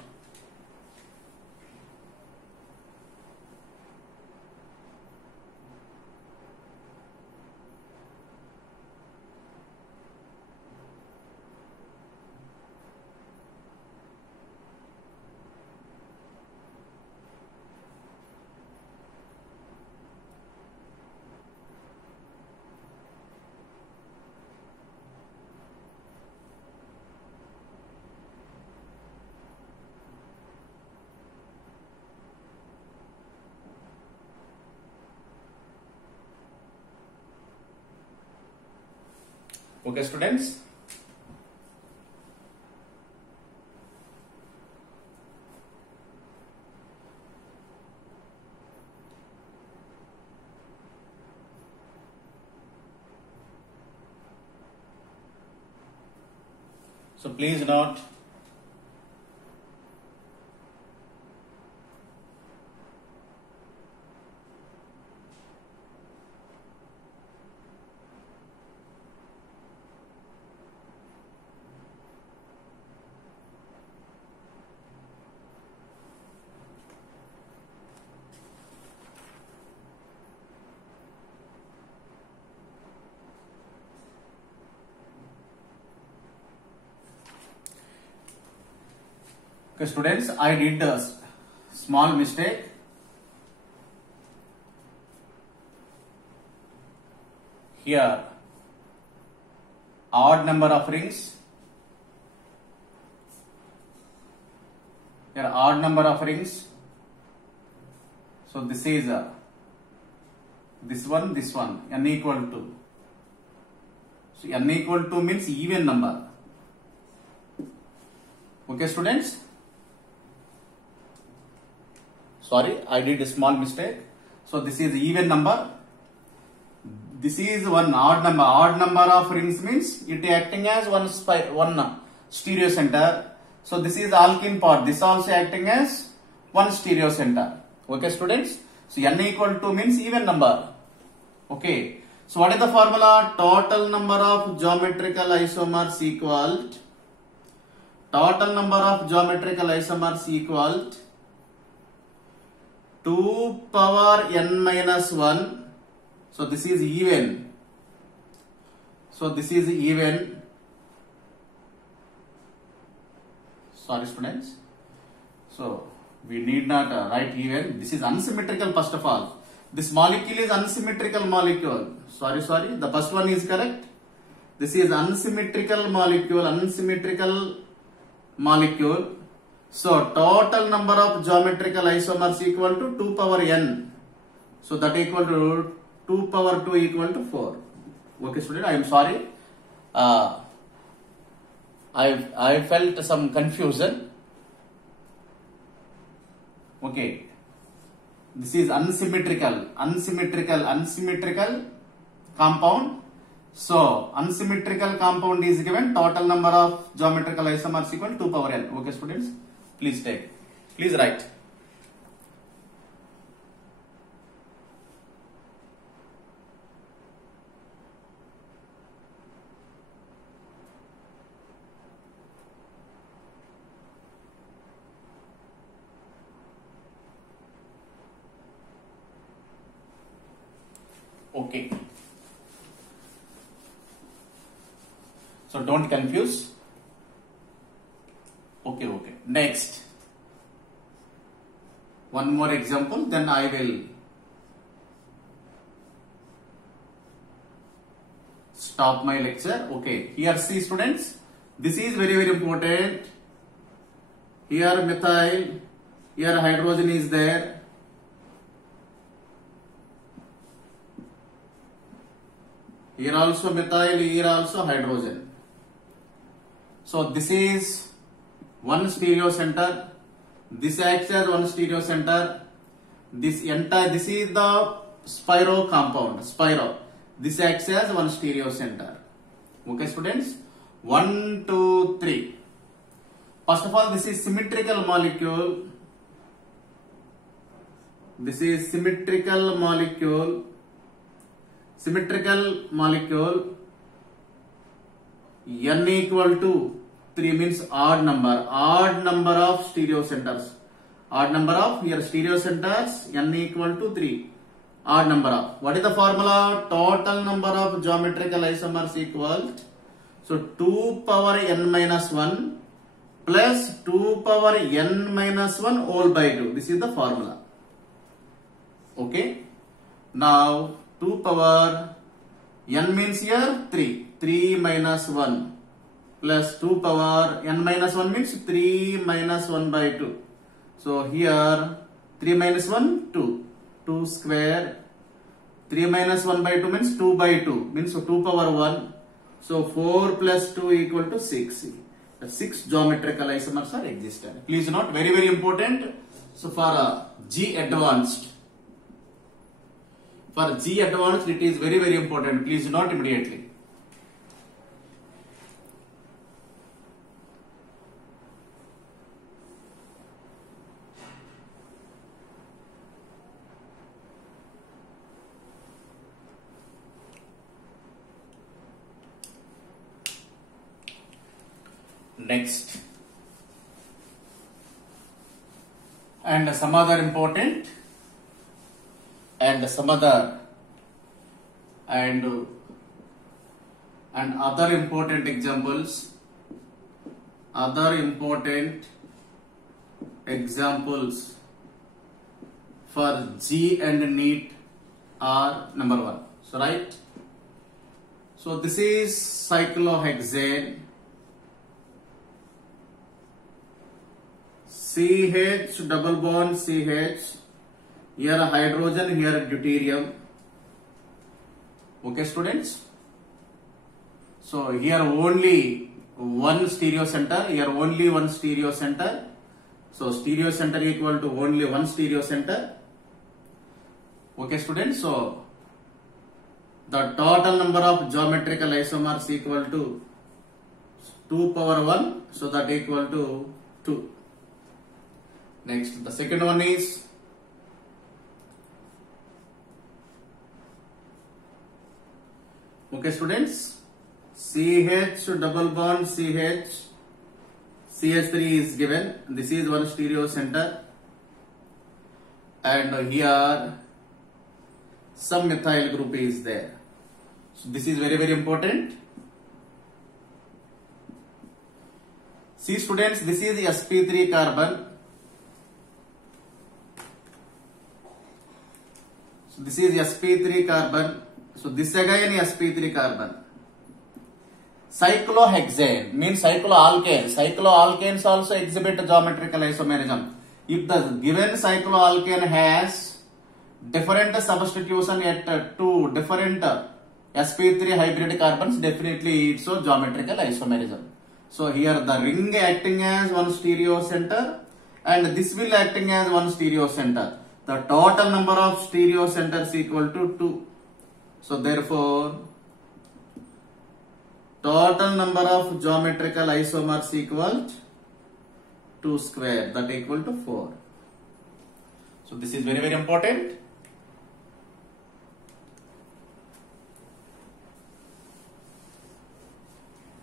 Okay, students. So please note. Okay, students, I did a small mistake. Here, odd number of rings. Here, odd number of rings. So this is this one, n equal to. So n equal to means even number. Okay, students. Sorry, I did a small mistake. So this is even number. This is one odd number. Odd number of rings means it acting as one stereo center. So this is alkene part. This also acting as one stereo center. Okay, students. So n equal to means even number. Okay. So what is the formula? Total number of geometrical isomers equal. Total number of geometrical isomers equal 2 power n minus 1. So this is even. So this is even. Sorry, students. So we need not write even. This is unsymmetrical first of all. This molecule is unsymmetrical molecule. Sorry. The first one is correct. This is unsymmetrical molecule. So total number of geometrical isomers equal to 2 power n. So that equal to 2 power 2 equal to 4. Okay, student, I am sorry. I felt some confusion. Okay. This is unsymmetrical compound. So unsymmetrical compound is given total number of geometrical isomers equal to 2 power n. Okay, students, please write. Okay. So don't confuse. Okay. Next. One more example, then I will stop my lecture. Okay. Here see, students. This is very important. Here methyl, here hydrogen is there. Here also methyl, here also hydrogen. So this is one stereo center. This acts as one stereo center. This is the spiro compound. Spiro. This acts as one stereo center. Okay, students. 1, 2, 3. First of all, this is symmetrical molecule. This is symmetrical molecule. Symmetrical molecule. N equal to 3 means odd number. Odd number of stereo centers. Odd number of here stereo centers. N equal to 3. Odd number of. What is the formula? Total number of geometrical isomers equal. So 2 power n minus 1 plus 2 power n minus 1 whole by 2. This is the formula. Okay. Now 2 power n means here 3. 3 minus 1 plus 2 power n minus 1 means 3 minus 1 by 2. So here 3 minus 1 2. 2 square. 3 minus 1 by 2 means 2 by 2 means 2 power 1. So 4 plus 2 equal to 6. 6 geometrical isomers are existent. Please note, very very important. So for G advanced. For G advanced it is very very important. Please note immediately. Next, and some other important and some other and other important examples. Other important examples for G and NEAT are number 1. So right. So this is cyclohexane. CH double bond CH. Here hydrogen, here deuterium. Okay, students. So here only one stereo center. Here only one stereo center. So stereo center equal to only one stereo center. Okay, students. So the total number of geometrical isomers equal to 2 power 1. So that equal to 2. Next, the second one is okay, students. CH double bond CH. CH3 is given. This is one stereo center. And here some methyl group is there. So this is very very important. See students, this is sp3 carbon. So this is sp3 carbon. So this again sp3 carbon. Cyclohexane means cycloalkane. Cycloalkanes also exhibit geometrical isomerism. If the given cycloalkane has different substitution at two different sp3 hybrid carbons, definitely it shows geometrical isomerism. So here the ring acting as one stereo center and this will acting as one stereo center. The total number of stereo centers equal to 2. So therefore, total number of geometrical isomers equal 2 square, that equal to 4. So this is very very important.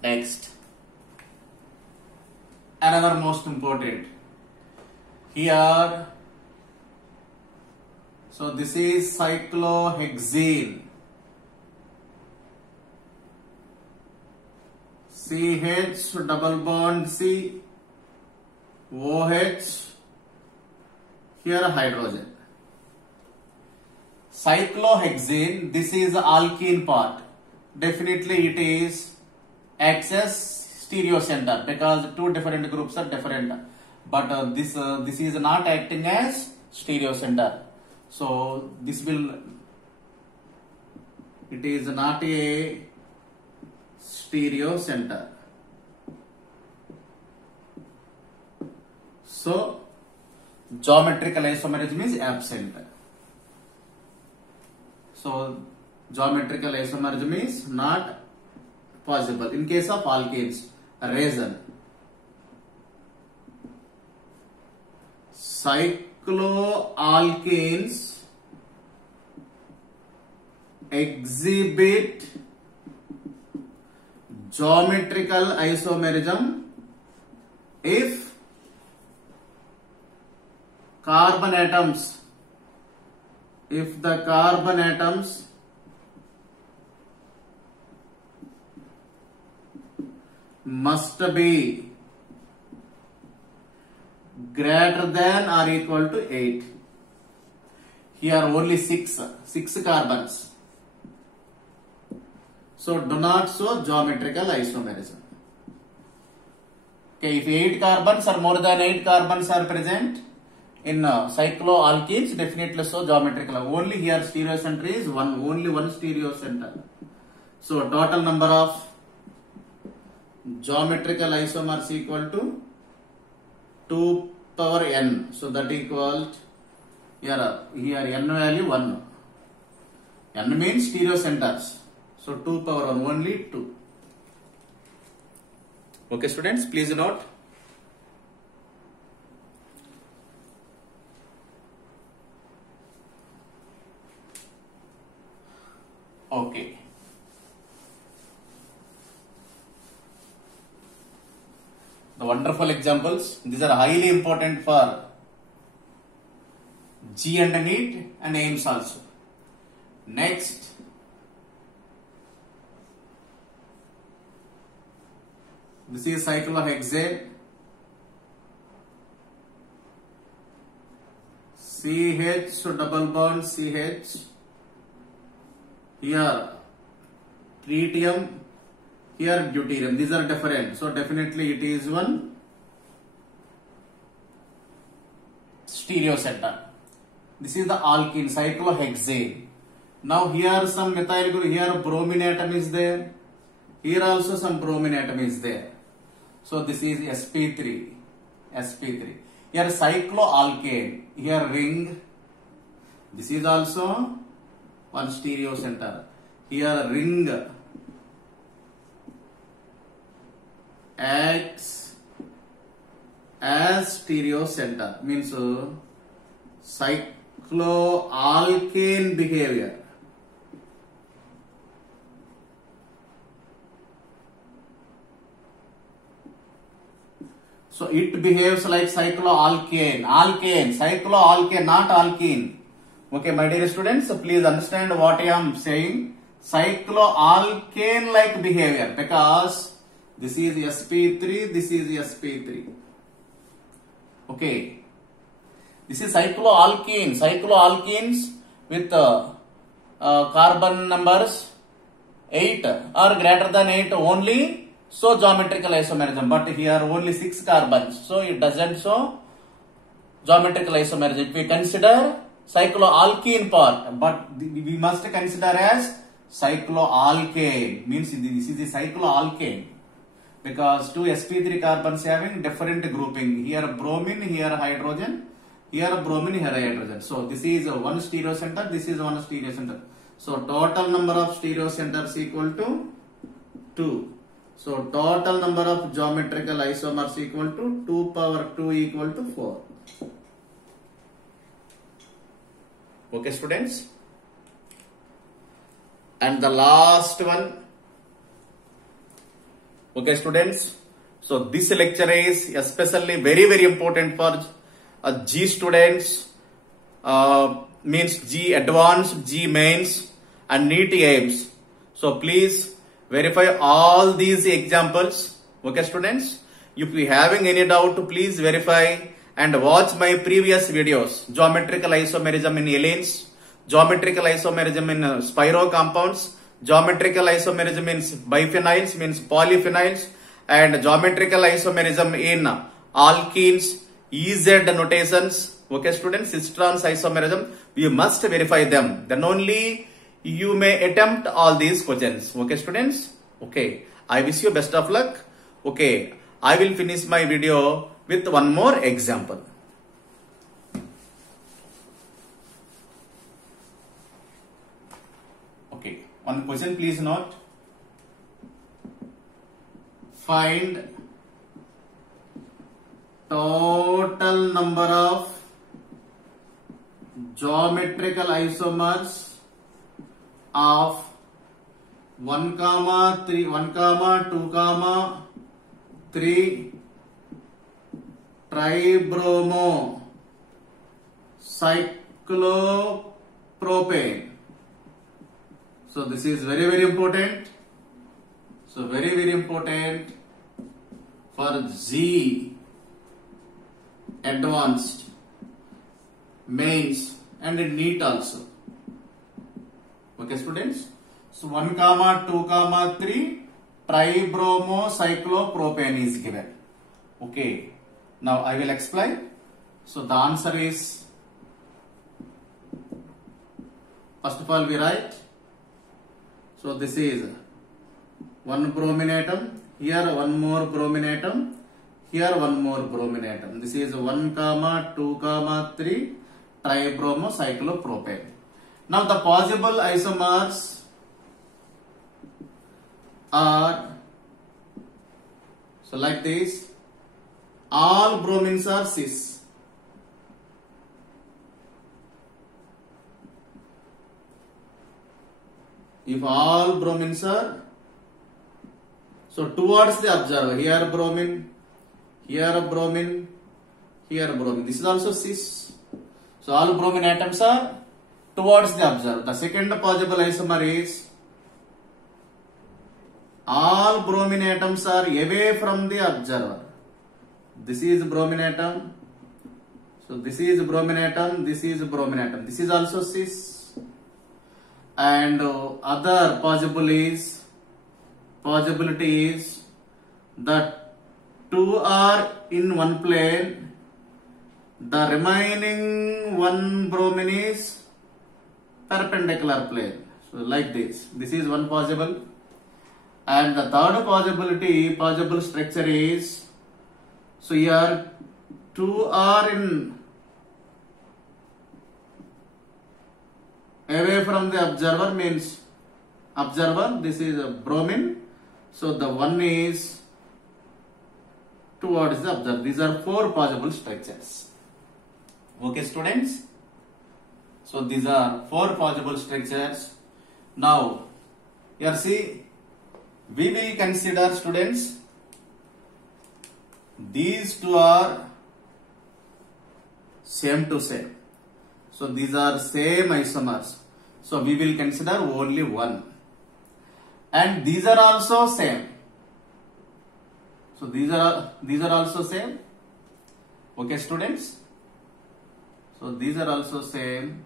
Next, another most important. Here, so this is cyclohexane. CH double bond C, OH, here hydrogen. Cyclohexane, this is the alkene part. Definitely it is acts as stereo center because two different groups are different. But this is not acting as stereo center. So this will It is not a stereo center. So geometrical isomerism is absent. So geometrical isomerism is not possible in case of alkenes. Reason: cycloalkenes exhibit geometrical isomerism if carbon atoms, if the carbon atoms must be greater than or equal to 8. Here only 6 carbons. So do not show geometrical isomerism. Okay, if 8 carbons or more than 8 carbons are present in cycloalkenes, definitely show geometrical. Only here stereocenter is only one stereocenter. So total number of geometrical isomers equal to 2 power n. So that equals here n value 1. N means stereocenters. So 2 power 1, only 2. Okay, students, please note. Okay. The wonderful examples. These are highly important for G and NEET and AIMS also. Next, this is cyclohexane. CH double bond CH. Here tritium, here deuterium. These are different. So definitely it is one stereocenter. This is the alkene, cyclohexane. Now here some methyl group, here bromine atom is there. Here also some bromine atom is there. So this is sp3. Here cycloalkane, here ring. This is also one stereocenter. Here ring acts as stereocenter, means cycloalkane behavior. So it behaves like cycloalkane, cycloalkane, not alkene. Okay, my dear students, so please understand what I am saying. Cycloalkane like behavior, because this is sp3, this is sp3. Okay, this is cycloalkenes with carbon numbers 8 or greater than 8 only. So geometrical isomerism, but here only 6 carbons, so it doesn't show geometrical isomerism. If we consider cycloalkene part, but we must consider as cycloalkane, means this is the cycloalkane, because two sp3 carbons having different grouping. Here bromine, here hydrogen, here bromine, here hydrogen. So this is one stereocenter, this is one stereocenter. So total number of stereocenters equal to 2. So total number of geometrical isomers equal to 2 power 2 equal to 4. Okay, students. And the last one. Okay, students. So this lecture is especially very important for G students, means G advanced, G mains and NEET AIMS. So please verify all these examples. Okay, students. If you having any doubt, please verify and watch my previous videos. Geometrical isomerism in allenes, geometrical isomerism in spiro compounds, geometrical isomerism in biphenyls, means polyphenols, and geometrical isomerism in alkenes, EZ notations. Okay, students, cistrons isomerism, we must verify them. Then only you may attempt all these questions. Okay, students? Okay. I wish you best of luck. Okay. I will finish my video with one more example. Okay. One question, please note. Find total number of geometrical isomers of 1, 3, 1, 2, 3 tribromo cyclopropane. So this is very, very important. So very, very important for G advanced, mains and NEET also. Okay, students. So 1, 2, 3 tribromo cyclopropane is given. Okay. Now I will explain. So the answer is, first of all we write. So this is one bromine atom. Here one more bromine atom. Here one more bromine atom. This is 1, 2, 3 tribromo cyclopropane. Now the possible isomers are, so like this, all bromines are cis. If all bromines are, so towards the observer, here bromine, here bromine, here bromine. This is also cis. So all bromine atoms are towards the observer. The second possible isomer is all bromine atoms are away from the observer. This is bromine atom. So this is bromine atom. This is bromine atom. This is also cis. And other possibility is that two are in one plane. The remaining one bromine is perpendicular plane. So like this. This is one possible. And the third possible structure is, so here two are in away from the observer, means observer, this is a bromine. So the one is towards the observer. These are 4 possible structures. Okay, students. So these are 4 possible structures. Now, here see, we will consider, students, these two are same to same. So these are same isomers. So we will consider only one. And these are also same. So these are also same. Okay, students. So these are also same.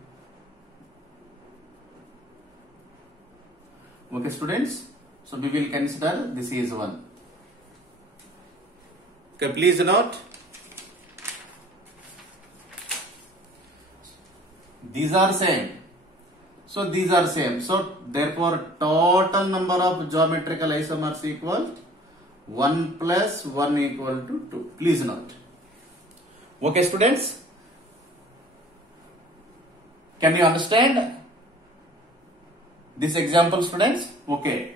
Okay, students. So we will consider this is one. Okay, please note. These are same. So these are same. So therefore total number of geometrical isomers equal 1 plus 1 equal to 2. Please note. Okay, students. Can you understand this example, students? Okay.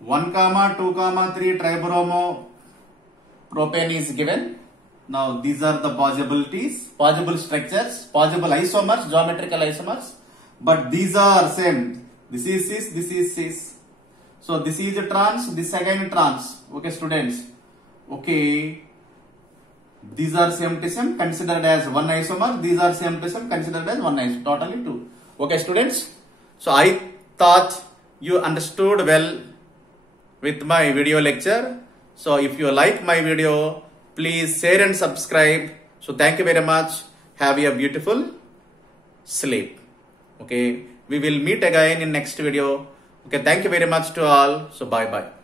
1, 2, 3 tribromo propane is given. Now these are the possibilities, possible structures, possible isomers, geometrical isomers. But these are same. This is cis, this is cis. So this is a trans, this again trans. Okay, students. Okay. These are same to same, considered as one isomer. These are same to same, considered as one isomer. Totally 2. Okay, students. So I thought you understood well with my video lecture. So if you like my video, please share and subscribe. So thank you very much. Have a beautiful sleep. Okay. We will meet again in next video. Okay. Thank you very much to all. So bye bye.